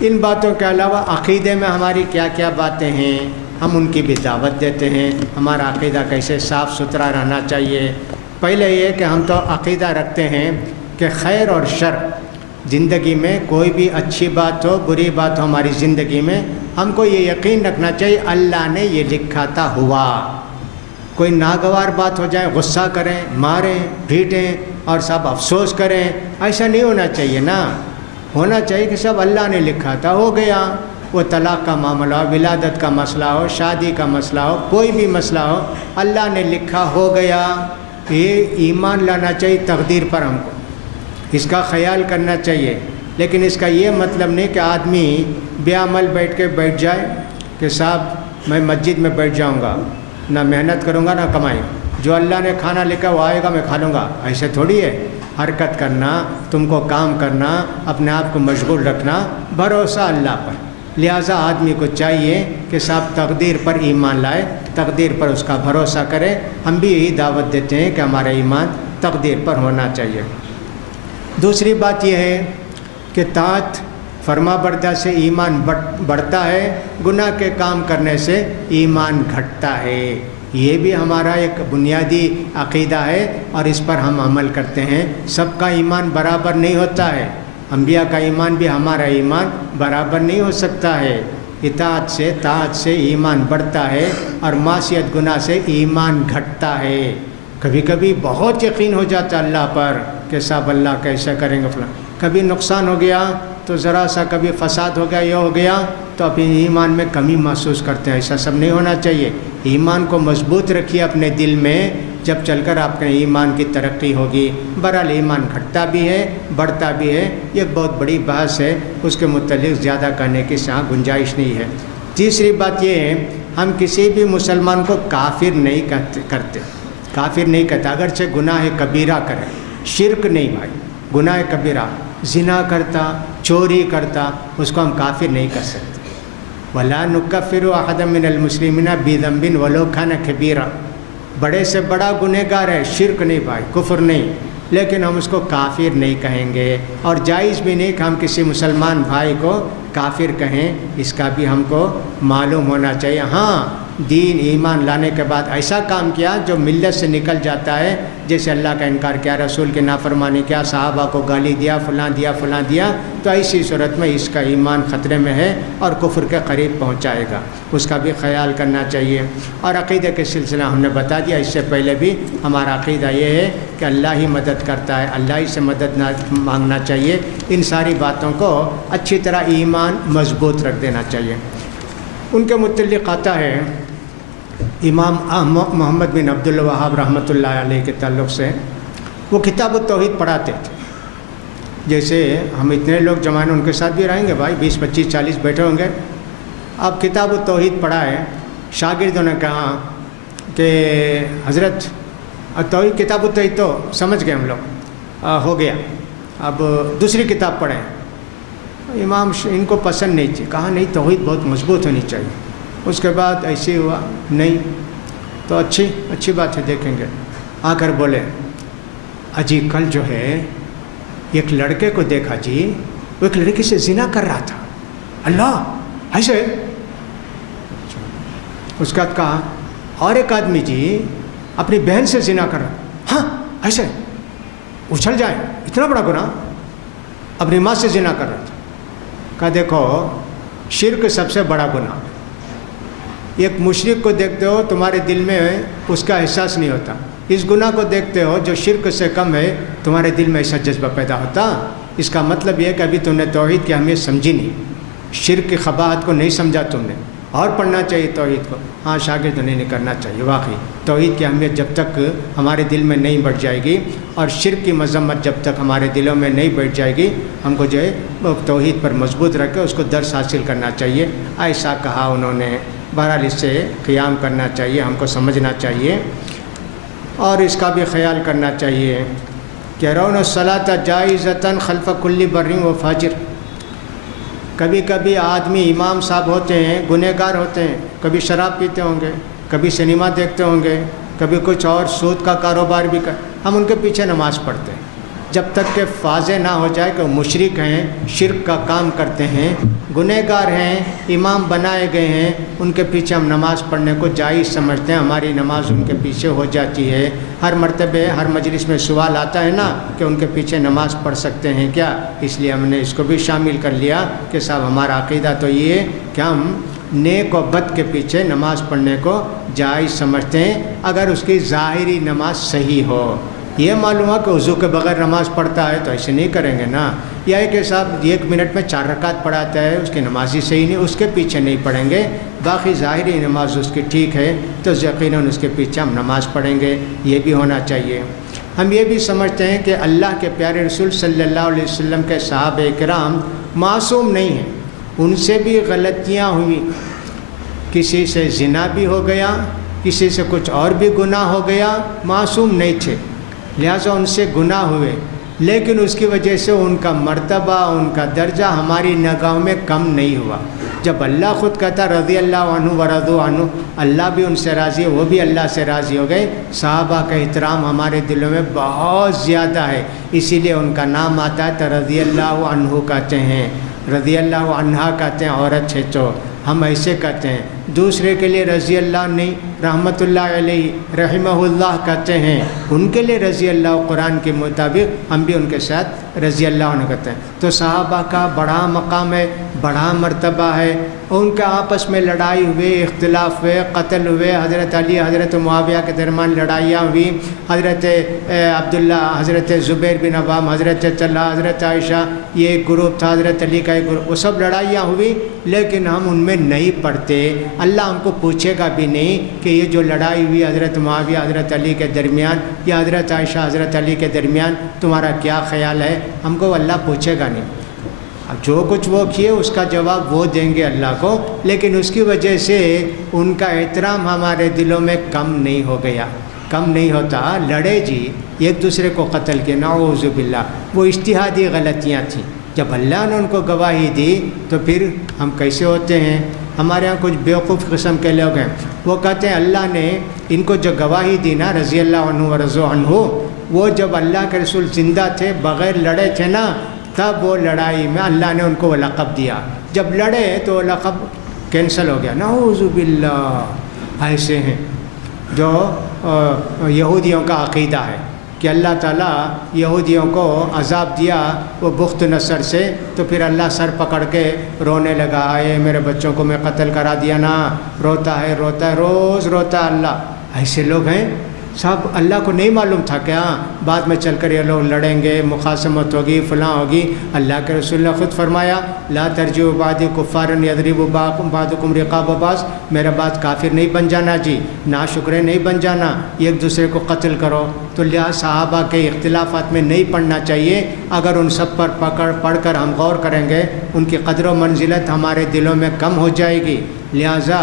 ان باتوں کے علاوہ عقیدے میں ہماری کیا کیا باتیں ہیں، ہم ان کی بھی دعوت دیتے ہیں۔ ہمارا عقیدہ کیسے صاف ستھرا رہنا چاہیے۔ پہلے یہ کہ ہم تو عقیدہ رکھتے ہیں کہ خیر اور شر زندگی میں کوئی بھی اچھی بات ہو بری بات ہو ہماری زندگی میں، ہم کو یہ یقین رکھنا چاہیے اللہ نے یہ لکھا تھا ہوا۔ کوئی ناگوار بات ہو جائے غصہ کریں، ماریں، پیٹیں اور سب افسوس کریں، ایسا نہیں ہونا چاہیے نا۔ ہونا چاہیے کہ سب اللہ نے لکھا تھا، ہو گیا۔ وہ طلاق کا معاملہ ہو، ولادت کا مسئلہ ہو، شادی کا مسئلہ ہو، کوئی بھی مسئلہ ہو، اللہ نے لکھا ہو گیا۔ یہ ایمان لانا چاہیے تقدیر پر، ہم کو اس کا خیال کرنا چاہیے۔ لیکن اس کا یہ مطلب نہیں کہ آدمی بے عمل بیٹھ جائے کہ صاحب میں مسجد میں بیٹھ جاؤں گا، نہ محنت کروں گا نہ کمائی، جو اللہ نے کھانا لکھا وہ آئے گا میں کھا لوں گا، ایسے تھوڑی ہے۔ حرکت کرنا، تم کو کام کرنا، اپنے آپ کو مشغول رکھنا، بھروسہ اللہ پر۔ لہٰذا آدمی کو چاہیے کہ صاحب تقدیر پر ایمان لائے، تقدیر پر اس کا بھروسہ کرے۔ ہم بھی یہی دعوت دیتے ہیں کہ ہمارا ایمان تقدیر پر ہونا چاہیے۔ دوسری بات یہ ہے کہ طاعت فرما بردار سے ایمان بڑھتا ہے، گناہ کے کام کرنے سے ایمان گھٹتا ہے۔ یہ بھی ہمارا ایک بنیادی عقیدہ ہے اور اس پر ہم عمل کرتے ہیں۔ سب کا ایمان برابر نہیں ہوتا ہے، انبیاء کا ایمان بھی ہمارا ایمان برابر نہیں ہو سکتا ہے۔ طاعت سے ایمان بڑھتا ہے اور معصیت گناہ سے ایمان گھٹتا ہے۔ کبھی کبھی بہت یقین ہو جاتا اللہ پر کہ صاحب اللہ کیسے کریں گے فلاں، کبھی نقصان ہو گیا تو ذرا سا کبھی فساد ہو گیا، یہ ہو گیا تو اپنے ایمان میں کمی محسوس کرتے ہیں۔ ایسا سب نہیں ہونا چاہیے۔ ایمان کو مضبوط رکھیے اپنے دل میں، جب چل کر آپ کے ایمان کی ترقی ہوگی۔ بہرحال ایمان گھٹتا بھی ہے بڑھتا بھی ہے، یہ ایک بہت بڑی بحث ہے، اس کے متعلق زیادہ کرنے کی یہاں گنجائش نہیں ہے۔ تیسری بات یہ ہے ہم کسی بھی مسلمان کو کافر نہیں کرتے، کافر نہیں کہتے، اگرچہ گناہ کبیرہ کرے، شرک نہیں بھائی، گناہ کبیرہ، زنا کرتا، چوری کرتا، اس کو ہم کافر نہیں کر سکتے۔ وَلَا نُكَفِّرُ أَحَدًا مِّنَ الْمُسْلِمِينَ بِذَنبٍ وَلَوْ كَانَ كَبِيرًا، بڑے سے بڑا گنہگار ہے، شرک نہیں بھائی، کفر نہیں، لیکن ہم اس کو کافر نہیں کہیں گے، اور جائز بھی نہیں کہ ہم کسی مسلمان بھائی کو کافر کہیں، اس کا بھی ہم کو معلوم ہونا چاہیے۔ ہاں دین ایمان لانے کے بعد ایسا کام کیا جو ملت سے نکل جاتا ہے، جیسے اللہ کا انکار کیا، رسول کی نافرمانی کیا، صحابہ کو گالی دیا، فلاں دیا، تو ایسی صورت میں اس کا ایمان خطرے میں ہے اور کفر کے قریب پہنچائے گا، اس کا بھی خیال کرنا چاہیے۔ اور عقیدے کے سلسلہ ہم نے بتا دیا، اس سے پہلے بھی ہمارا عقیدہ یہ ہے کہ اللہ ہی مدد کرتا ہے، اللہ ہی سے مدد مانگنا چاہیے۔ ان ساری باتوں کو اچھی طرح ایمان مضبوط رکھ دینا چاہیے۔ ان کے متعلق آتا ہے امام محمد بن عبد الوہاب رحمۃ اللہ علیہ کے تعلق سے، وہ کتاب التوحید پڑھاتے تھے۔ جیسے ہم اتنے لوگ جمانے ان کے ساتھ بھی رہیں گے بھائی، 20 25 40 بیٹھے ہوں گے۔ اب کتاب التوحید پڑھائے، شاگردوں نے کہا کہ حضرت توحید، کتاب التوحید تو سمجھ گئے ہم لوگ، ہو گیا، اب دوسری کتاب پڑھیں۔ امام ان کو پسند نہیں تھی، کہا نہیں توحید بہت مضبوط ہونی چاہیے. اس کے بعد ایسے ہوا نہیں تو اچھی بات ہے دیکھیں گے. آ کر بولے اجی کل جو ہے ایک لڑکے کو دیکھا جی، وہ ایک لڑکی سے زنا کر رہا تھا. اللہ ایسے؟ اس کے بعد کہا اور ایک آدمی جی اپنی بہن سے زنا کر رہا. ہاں ایسے؟ اچھل جائیں، اتنا بڑا گناہ. اپنی ماں سے زنا کر رہا تھا. کہا دیکھو شرک سب سے بڑا گناہ. ایک مشرک کو دیکھتے ہو تمہارے دل میں اس کا احساس نہیں ہوتا، اس گناہ کو دیکھتے ہو جو شرک سے کم ہے تمہارے دل میں ایسا جذبہ پیدا ہوتا. اس کا مطلب یہ ہے کہ ابھی تم نے توحید کی اہمیت سمجھی نہیں، شرک کی قباحت کو نہیں سمجھا تم نے. اور پڑھنا چاہیے توحید کو. ہاں شاگرد نہیں کرنا چاہیے. واقعی توحید کی اہمیت جب تک ہمارے دل میں نہیں بڑھ جائے گی اور شرک کی مذمت جب تک ہمارے دلوں میں نہیں بیٹھ جائے گی، ہم کو جو ہے توحید پر مضبوط رکھ کے اس کو درس حاصل کرنا چاہیے. ایسا کہا انہوں نے. بہرحال اس سے قیام کرنا چاہیے، ہم کو سمجھنا چاہیے اور اس کا بھی خیال کرنا چاہیے کہ رون الصلاۃ جائزۃ خلف کل بر و فاجر. کبھی کبھی آدمی امام صاحب ہوتے ہیں گنہگار ہوتے ہیں، کبھی شراب پیتے ہوں گے، کبھی سنیما دیکھتے ہوں گے، کبھی کچھ اور سود کا کاروبار بھی ہم ان کے پیچھے نماز پڑھتے ہیں جب تک کہ واضح نہ ہو جائے کہ وہ مشرک ہیں، شرک کا کام کرتے ہیں، گنہگار ہیں، امام بنائے گئے ہیں، ان کے پیچھے ہم نماز پڑھنے کو جائز سمجھتے ہیں. ہماری نماز ان کے پیچھے ہو جاتی ہے. ہر مرتبہ ہر مجلس میں سوال آتا ہے نا کہ ان کے پیچھے نماز پڑھ سکتے ہیں کیا، اس لیے ہم نے اس کو بھی شامل کر لیا کہ صاحب ہمارا عقیدہ تو یہ ہے کہ ہم نیک و بد کے پیچھے نماز پڑھنے کو جائز سمجھتے ہیں اگر اس کی ظاہری نماز صحیح ہو. یہ معلوم ہے کہ وضو کے بغیر نماز پڑھتا ہے تو ایسے نہیں کریں گے نا. یا کہ صاحب 1 منٹ میں 4 رکعت پڑھاتا ہے، اس کی نماز ہی صحیح نہیں، اس کے پیچھے نہیں پڑھیں گے. باقی ظاہری نماز اس کی ٹھیک ہے تو یقیناً اس کے پیچھے ہم نماز پڑھیں گے. یہ بھی ہونا چاہیے. ہم یہ بھی سمجھتے ہیں کہ اللہ کے پیارے رسول صلی اللہ علیہ وسلم کے صحابہ کرام معصوم نہیں ہیں، ان سے بھی غلطیاں ہوئی. کسی سے زنا بھی ہو گیا، کسی سے کچھ اور بھی گناہ ہو گیا، معصوم نہیں تھے، لہٰذا ان سے گناہ ہوئے، لیکن اس کی وجہ سے ان کا مرتبہ، ان کا درجہ ہماری نگاہوں میں کم نہیں ہوا. جب اللہ خود کہتا رضی اللہ عنہ ورضوا عنہ، اللہ بھی ان سے راضی ہے، وہ بھی اللہ سے راضی ہو گئے. صحابہ کا احترام ہمارے دلوں میں بہت زیادہ ہے، اسی لیے ان کا نام آتا ہے تو رضی اللہ عنہ کہتے ہیں، رضی اللہ عنہا کہتے ہیں عورت ہے تو ہم ایسے کہتے ہیں. دوسرے کے لیے رضی اللہ نہیں، رحمت اللہ علیہ رحمہ اللہ کہتے ہیں، ان کے لیے رضی اللہ قرآن کے مطابق ہم بھی ان کے ساتھ رضی اللہ عنہ کہتے ہیں. تو صحابہ کا بڑا مقام ہے، بڑا مرتبہ ہے. ان کے آپس میں لڑائی ہوئے، اختلاف ہوئے، قتل ہوئے. حضرت علی حضرت معاویہ کے درمیان لڑائیاں ہوئی، حضرت عبداللہ حضرت زبیر بن عوام حضرت طلحہ حضرت عائشہ، یہ ایک گروپ تھا، حضرت علی کا ایک گروپ، وہ سب لڑائیاں ہوئی. لیکن ہم ان میں نہیں پڑھتے. اللہ ہم کو پوچھے گا بھی نہیں کہ یہ جو لڑائی ہوئی حضرت معاویہ حضرت علی کے درمیان یا حضرت عائشہ حضرت علی کے درمیان تمہارا کیا خیال ہے، ہم کو اللہ پوچھے گا نہیں. اب جو کچھ وہ کیے اس کا جواب وہ دیں گے اللہ کو، لیکن اس کی وجہ سے ان کا احترام ہمارے دلوں میں کم نہیں ہو گیا، کم نہیں ہوتا. لڑے جی، ایک دوسرے کو قتل کیا، نعوذ باللہ، وہ اجتہادی غلطیاں تھیں. جب اللہ نے ان کو گواہی دی تو پھر ہم کیسے ہوتے ہیں؟ ہمارے ہاں کچھ بیوقوف قسم کے لوگ ہیں، وہ کہتے ہیں اللہ نے ان کو جو گواہی دی نا رضی اللہ عنہ ورضوا عنہ، وہ جب اللہ کے رسول زندہ تھے بغیر لڑے تھے نا، تب وہ لڑائی میں اللہ نے ان کو وہ لقب دیا. جب لڑے تو وہ لقب کینسل ہو گیا. نعوذ باللہ. ایسے ہیں جو یہودیوں کا عقیدہ ہے کہ اللہ تعالیٰ یہودیوں کو عذاب دیا وہ بخت نصر سے، تو پھر اللہ سر پکڑ کے رونے لگا، آئے میرے بچوں کو میں قتل کرا دیا نا، روتا ہے روز روتا ہے اللہ. ایسے لوگ ہیں صاحب. اللہ کو نہیں معلوم تھا کہ ہاں بعد میں چل کر یہ لوگ لڑیں گے، مخاصمت ہوگی، فلاں ہوگی. اللہ کے رسول نے خود فرمایا لا ترجعوا بعدی کفارا یضرب بعضکم رقاب بعض، میرا بات کافر نہیں بن جانا جی، ناشکرے نہیں بن جانا، ایک دوسرے کو قتل کرو. تو لہٰذا صحابہ کے اختلافات میں نہیں پڑھنا چاہیے. اگر ان سب پر پڑھ کر ہم غور کریں گے ان کی قدر و منزلت ہمارے دلوں میں کم ہو جائے گی. لہٰذا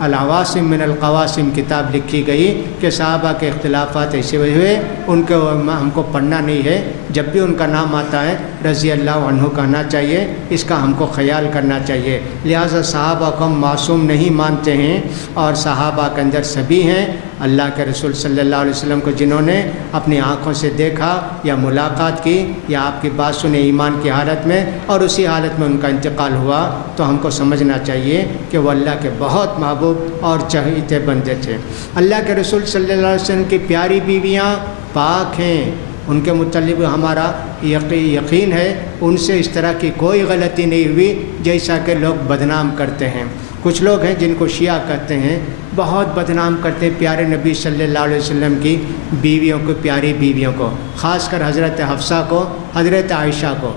العواصم من القواسم کتاب لکھی گئی کہ صحابہ کے اختلافات ایسے ہوئے ان کو ہم کو پڑھنا نہیں ہے. جب بھی ان کا نام آتا ہے رضی اللہ عنہ کہنا چاہیے، اس کا ہم کو خیال کرنا چاہیے۔ لہٰذا صحابہ کو ہم معصوم نہیں مانتے ہیں، اور صحابہ کے اندر سبھی ہیں اللہ کے رسول صلی اللہ علیہ وسلم کو جنہوں نے اپنی آنکھوں سے دیکھا یا ملاقات کی یا آپ کی بات سنے ایمان کی حالت میں، اور اسی حالت میں ان کا انتقال ہوا، تو ہم کو سمجھنا چاہیے کہ وہ اللہ کے بہت محبوب اور چہیتے بندے تھے۔ اللہ کے رسول صلی اللہ علیہ وسلم کی پیاری بیویاں پاک ہیں، ان کے متعلق ہمارا یقین ہے ان سے اس طرح کی کوئی غلطی نہیں ہوئی جیسا کہ لوگ بدنام کرتے ہیں۔ کچھ لوگ ہیں جن کو شیعہ کہتے ہیں، بہت بدنام کرتے ہیں پیارے نبی صلی اللہ علیہ وسلم کی بیویوں کو، پیاری بیویوں کو، خاص کر حضرت حفصہ کو، حضرت عائشہ کو۔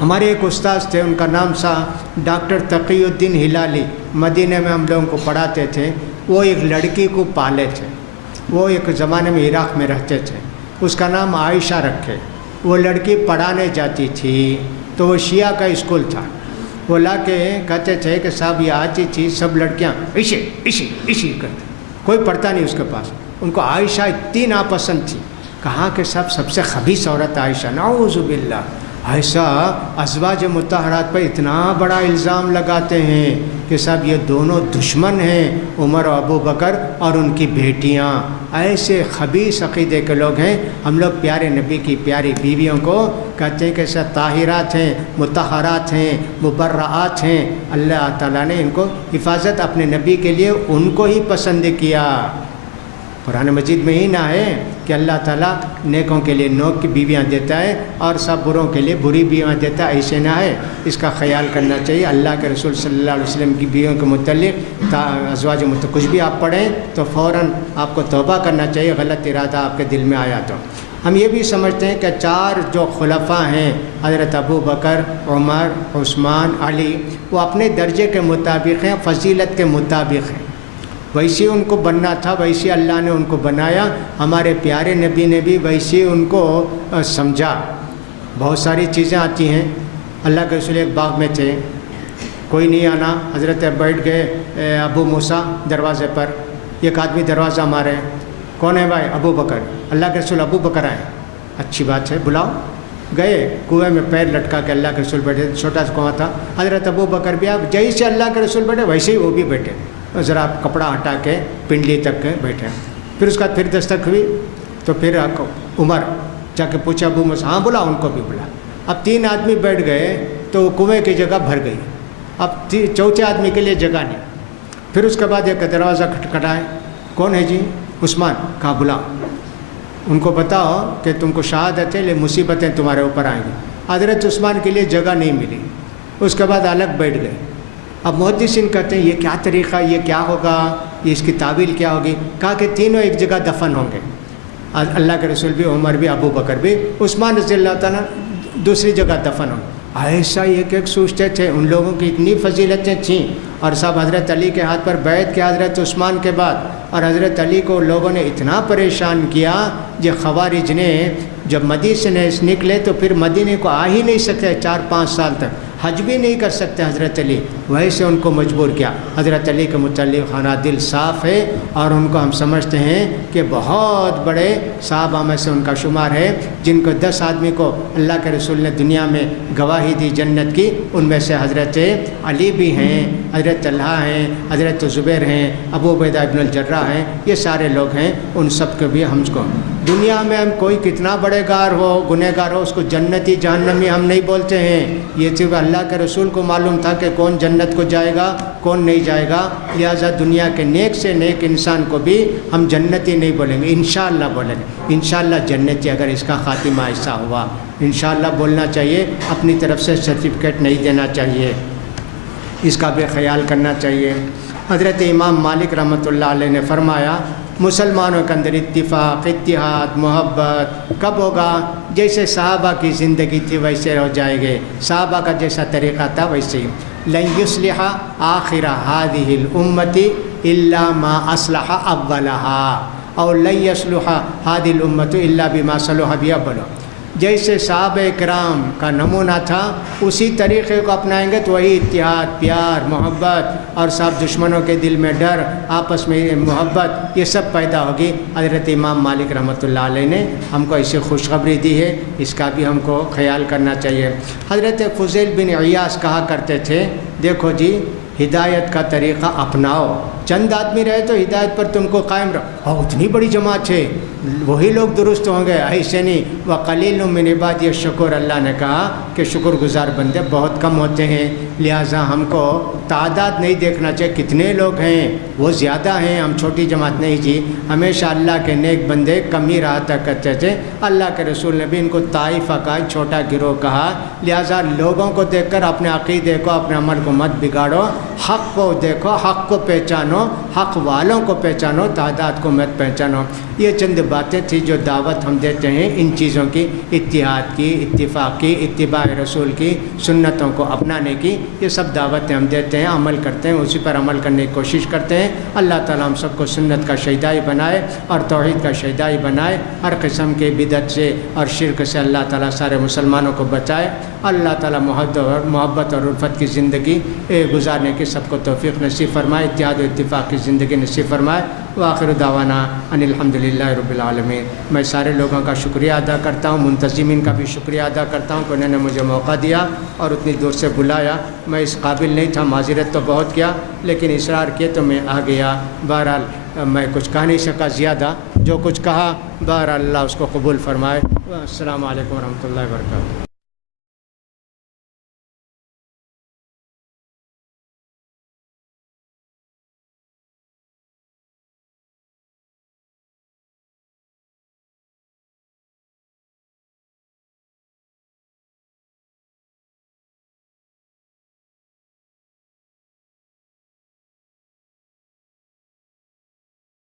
ہمارے ایک استاد تھے، ان کا نام تھا ڈاکٹر تقی الدین ہلالی، مدینہ میں ہم لوگوں کو پڑھاتے تھے۔ وہ ایک لڑکی کو پالے تھے، وہ ایک زمانے میں عراق میں رہتے تھے، اس کا نام عائشہ رکھے۔ وہ لڑکی پڑھانے جاتی تھی تو وہ شیعہ کا اسکول تھا، وہ لا کے کہتے تھے کہ صاحب یہ آتی تھی سب لڑکیاں عشی کرتے، کوئی پڑھتا نہیں اس کے پاس۔ ان کو عائشہ اتنی ناپسند تھی، کہا کہ سب سے خبیث عورت عائشہ، نعوذ باللہ۔ ایسا ازواج مطہرات پر اتنا بڑا الزام لگاتے ہیں کہ صاحب یہ دونوں دشمن ہیں، عمر و ابو بکر اور ان کی بیٹیاں۔ ایسے خبیث عقیدے کے لوگ ہیں۔ ہم لوگ پیارے نبی کی پیاری بیویوں کو کہتے ہیں کہ سب طاہرات ہیں، مطہرات ہیں، مبرعات ہیں۔ اللہ تعالیٰ نے ان کو حفاظت اپنے نبی کے لیے ان کو ہی پسند کیا۔ قرآن مجید میں ہی نہ ہے کہ اللہ تعالیٰ نیکوں کے لیے نیک کی بیویاں دیتا ہے اور سب بروں کے لیے بری بیویاں دیتا ہے، ایسے نہ ہے۔ اس کا خیال کرنا چاہیے۔ اللہ کے رسول صلی اللہ علیہ وسلم کی بیویوں کے متعلق ازواج کچھ بھی آپ پڑھیں تو فوراً آپ کو توبہ کرنا چاہیے، غلط ارادہ آپ کے دل میں آیا تو۔ ہم یہ بھی سمجھتے ہیں کہ چار جو خلفاء ہیں، حضرت ابو بکر، عمر، عثمان، علی، وہ اپنے درجے کے مطابق ہیں، فضیلت کے مطابق ہیں۔ ویسے ان کو بننا تھا، ویسے اللہ نے ان کو بنایا۔ ہمارے پیارے نبی نے بھی ویسے ان کو سمجھا۔ بہت ساری چیزیں آتی ہیں۔ اللہ کے رسول ایک باغ میں تھے، کوئی نہیں آنا، حضرت بیٹھ گئے ابو موسیٰ دروازے پر۔ ایک آدمی دروازہ مارے، کون ہے بھائی؟ ابو بکر۔ اللہ کے رسول ابو بکر آئے، اچھی بات ہے، بلاؤ۔ گئے کنویں میں پیر لٹکا کے اللہ کے رسول بیٹھے، چھوٹا سا کنواں تھا۔ حضرت ابو بکر بھی آپ جیسے اللہ کے رسول بیٹھے ویسے ہی وہ بھی بیٹھے، ذرا کپڑا ہٹا کے پنڈلی تک بیٹھے۔ پھر اس کا پھر دستک ہوئی تو پھر عمر جا کے پوچھا ابو موسیٰ، ہاں بلا، ان کو بھی بلا۔ اب 3 آدمی بیٹھ گئے تو کنویں کی جگہ بھر گئی، اب چوتھے آدمی کے لیے جگہ نہیں۔ پھر اس کے بعد ایک دروازہ کھٹکھٹائے، کون ہے جی؟ عثمان۔ کہا بلا، ان کو بتاؤ کہ تم کو شہادت ہے، مصیبتیں تمہارے اوپر آئیں گی۔ حضرت عثمان کے لیے جگہ نہیں ملی، اس کے بعد الگ بیٹھ گئے۔ اب محدثین کہتے ہیں یہ کیا طریقہ، یہ کیا ہوگا، یہ اس کی تعویل کیا ہوگی؟ کہا کہ تینوں ایک جگہ دفن ہوں گے، اللہ کے رسول بھی، عمر بھی، ابو بکر بھی، عثمان رضی اللہ تعالیٰ دوسری جگہ دفن ہوں گے۔ ایسا ایک سوچتے تھے، ان لوگوں کی اتنی فضیلتیں تھیں۔ اور سب حضرت علی کے ہاتھ پر بیعت کیا حضرت عثمان کے بعد، اور حضرت علی کو لوگوں نے اتنا پریشان کیا، جو خوارج نے جب مدینہ سے نکلے تو پھر مدینے کو آ ہی نہیں سکتے 4-5 سال تک، حج بھی نہیں کر سکتے حضرت علی، ویسے ان کو مجبور کیا۔ حضرت علی کے متعلق ہمارا دل صاف ہے اور ان کو ہم سمجھتے ہیں کہ بہت بڑے صحابہ میں سے ان کا شمار ہے، جن کو 10 آدمی کو اللہ کے رسول نے دنیا میں گواہی دی جنت کی، ان میں سے حضرت علی بھی ہیں، حضرت طلحہ ہیں، حضرت زبیر ہیں، ابو عبیدہ ابن الجراح ہیں، یہ سارے لوگ ہیں۔ ان سب کو بھی ہم کو دنیا میں ہم کوئی کتنا بڑے گار ہو، گنہگار ہو، اس کو جنتی جہنمی ہم نہیں بولتے ہیں۔ یہ صرف اللہ کے رسول کو معلوم تھا کہ کون جنت کو جائے گا، کون نہیں جائے گا، لہٰذا دنیا کے نیک سے نیک انسان کو بھی ہم جنتی نہیں بولیں گے، انشاءاللہ بولیں گے، انشاءاللہ جنتی، اگر اس کا خاتمہ ایسا ہوا۔ انشاءاللہ بولنا چاہیے، اپنی طرف سے سرٹیفکیٹ نہیں دینا چاہیے، اس کا بھی خیال کرنا چاہیے۔ حضرت امام مالک رحمۃ اللہ علیہ نے فرمایا، مسلمانوں کے اندر اتفاق، اتحاد، محبت کب ہوگا؟ جیسے صحابہ کی زندگی تھی ویسے ہو جائے گے، صحابہ کا جیسا طریقہ تھا ویسے ہی۔ لن یصلح آخر هذه الامة الا ما اصلح اولها، اور لن یصلح هذه الامة الا بما صلح به اولها۔ جیسے صحابہ کرام کا نمونہ تھا اسی طریقے کو اپنائیں گے تو وہی اتحاد، پیار، محبت اور سب دشمنوں کے دل میں ڈر، آپس میں محبت، یہ سب پیدا ہوگی۔ حضرت امام مالک رحمۃ اللہ علیہ نے ہم کو ایسی خوشخبری دی ہے، اس کا بھی ہم کو خیال کرنا چاہیے۔ حضرت فضیل بن عیاض کہا کرتے تھے دیکھو جی ہدایت کا طریقہ اپناؤ، چند آدمی رہے تو ہدایت پر تم کو قائم رکھو، اور اتنی بڑی جماعت ہے وہی لوگ درست ہوں گے، ایسے نہیں۔ وقلیل من عبادی الشکور، اللہ نے کہا کہ شکر گزار بندے بہت کم ہوتے ہیں، لہٰذا ہم کو تعداد نہیں دیکھنا چاہیے کتنے لوگ ہیں، وہ زیادہ ہیں، ہم چھوٹی جماعت نہیں جی۔ ہمیشہ اللہ کے نیک بندے کم ہی رہا کرتے تھے، اللہ کے رسول نے بھی ان کو طائفہ کا چھوٹا گروہ کہا، لہٰذا لوگوں کو دیکھ کر اپنے عقیدے کو، اپنے عمل کو مت بگاڑو، حق کو دیکھو، حق کو پہچانو، حق والوں کو پہچانو، تعداد کو مت پہچانو۔ یہ چند باتیں تھیں جو دعوت ہم دیتے ہیں ان چیزوں کی، اتحاد کی، اتفاق کی، اتباع رسول کی، سنتوں کو اپنانے کی، یہ سب دعوتیں ہم دیتے ہیں، عمل کرتے ہیں، اسی پر عمل کرنے کی کوشش کرتے ہیں۔ اللہ تعالیٰ ہم سب کو سنت کا شہدائی بنائے اور توحید کا شہدائی بنائے، ہر قسم کے بدعت سے اور شرک سے اللہ تعالیٰ سارے مسلمانوں کو بچائے۔ اللہ تعالیٰ محبت اور الفت کی زندگی گزارنے کی سب کو توفیق نصیب فرمائے، اتحاد و اتفاق کی زندگی نصیب فرمائے۔ وآخر دعوانا ان الحمدللہ رب العالمین۔ میں سارے لوگوں کا شکریہ ادا کرتا ہوں، منتظمین کا بھی شکریہ ادا کرتا ہوں کہ انہوں نے مجھے موقع دیا اور اتنی دور سے بلایا۔ میں اس قابل نہیں تھا، معذرت تو بہت کیا، لیکن اصرار کیے تو میں آ گیا۔ بہرحال میں کچھ کہہ نہیں سکا زیادہ، جو کچھ کہا بہرحال اللہ اس کو قبول فرمائے۔ السلام علیکم ورحمۃ اللہ وبرکاتہ۔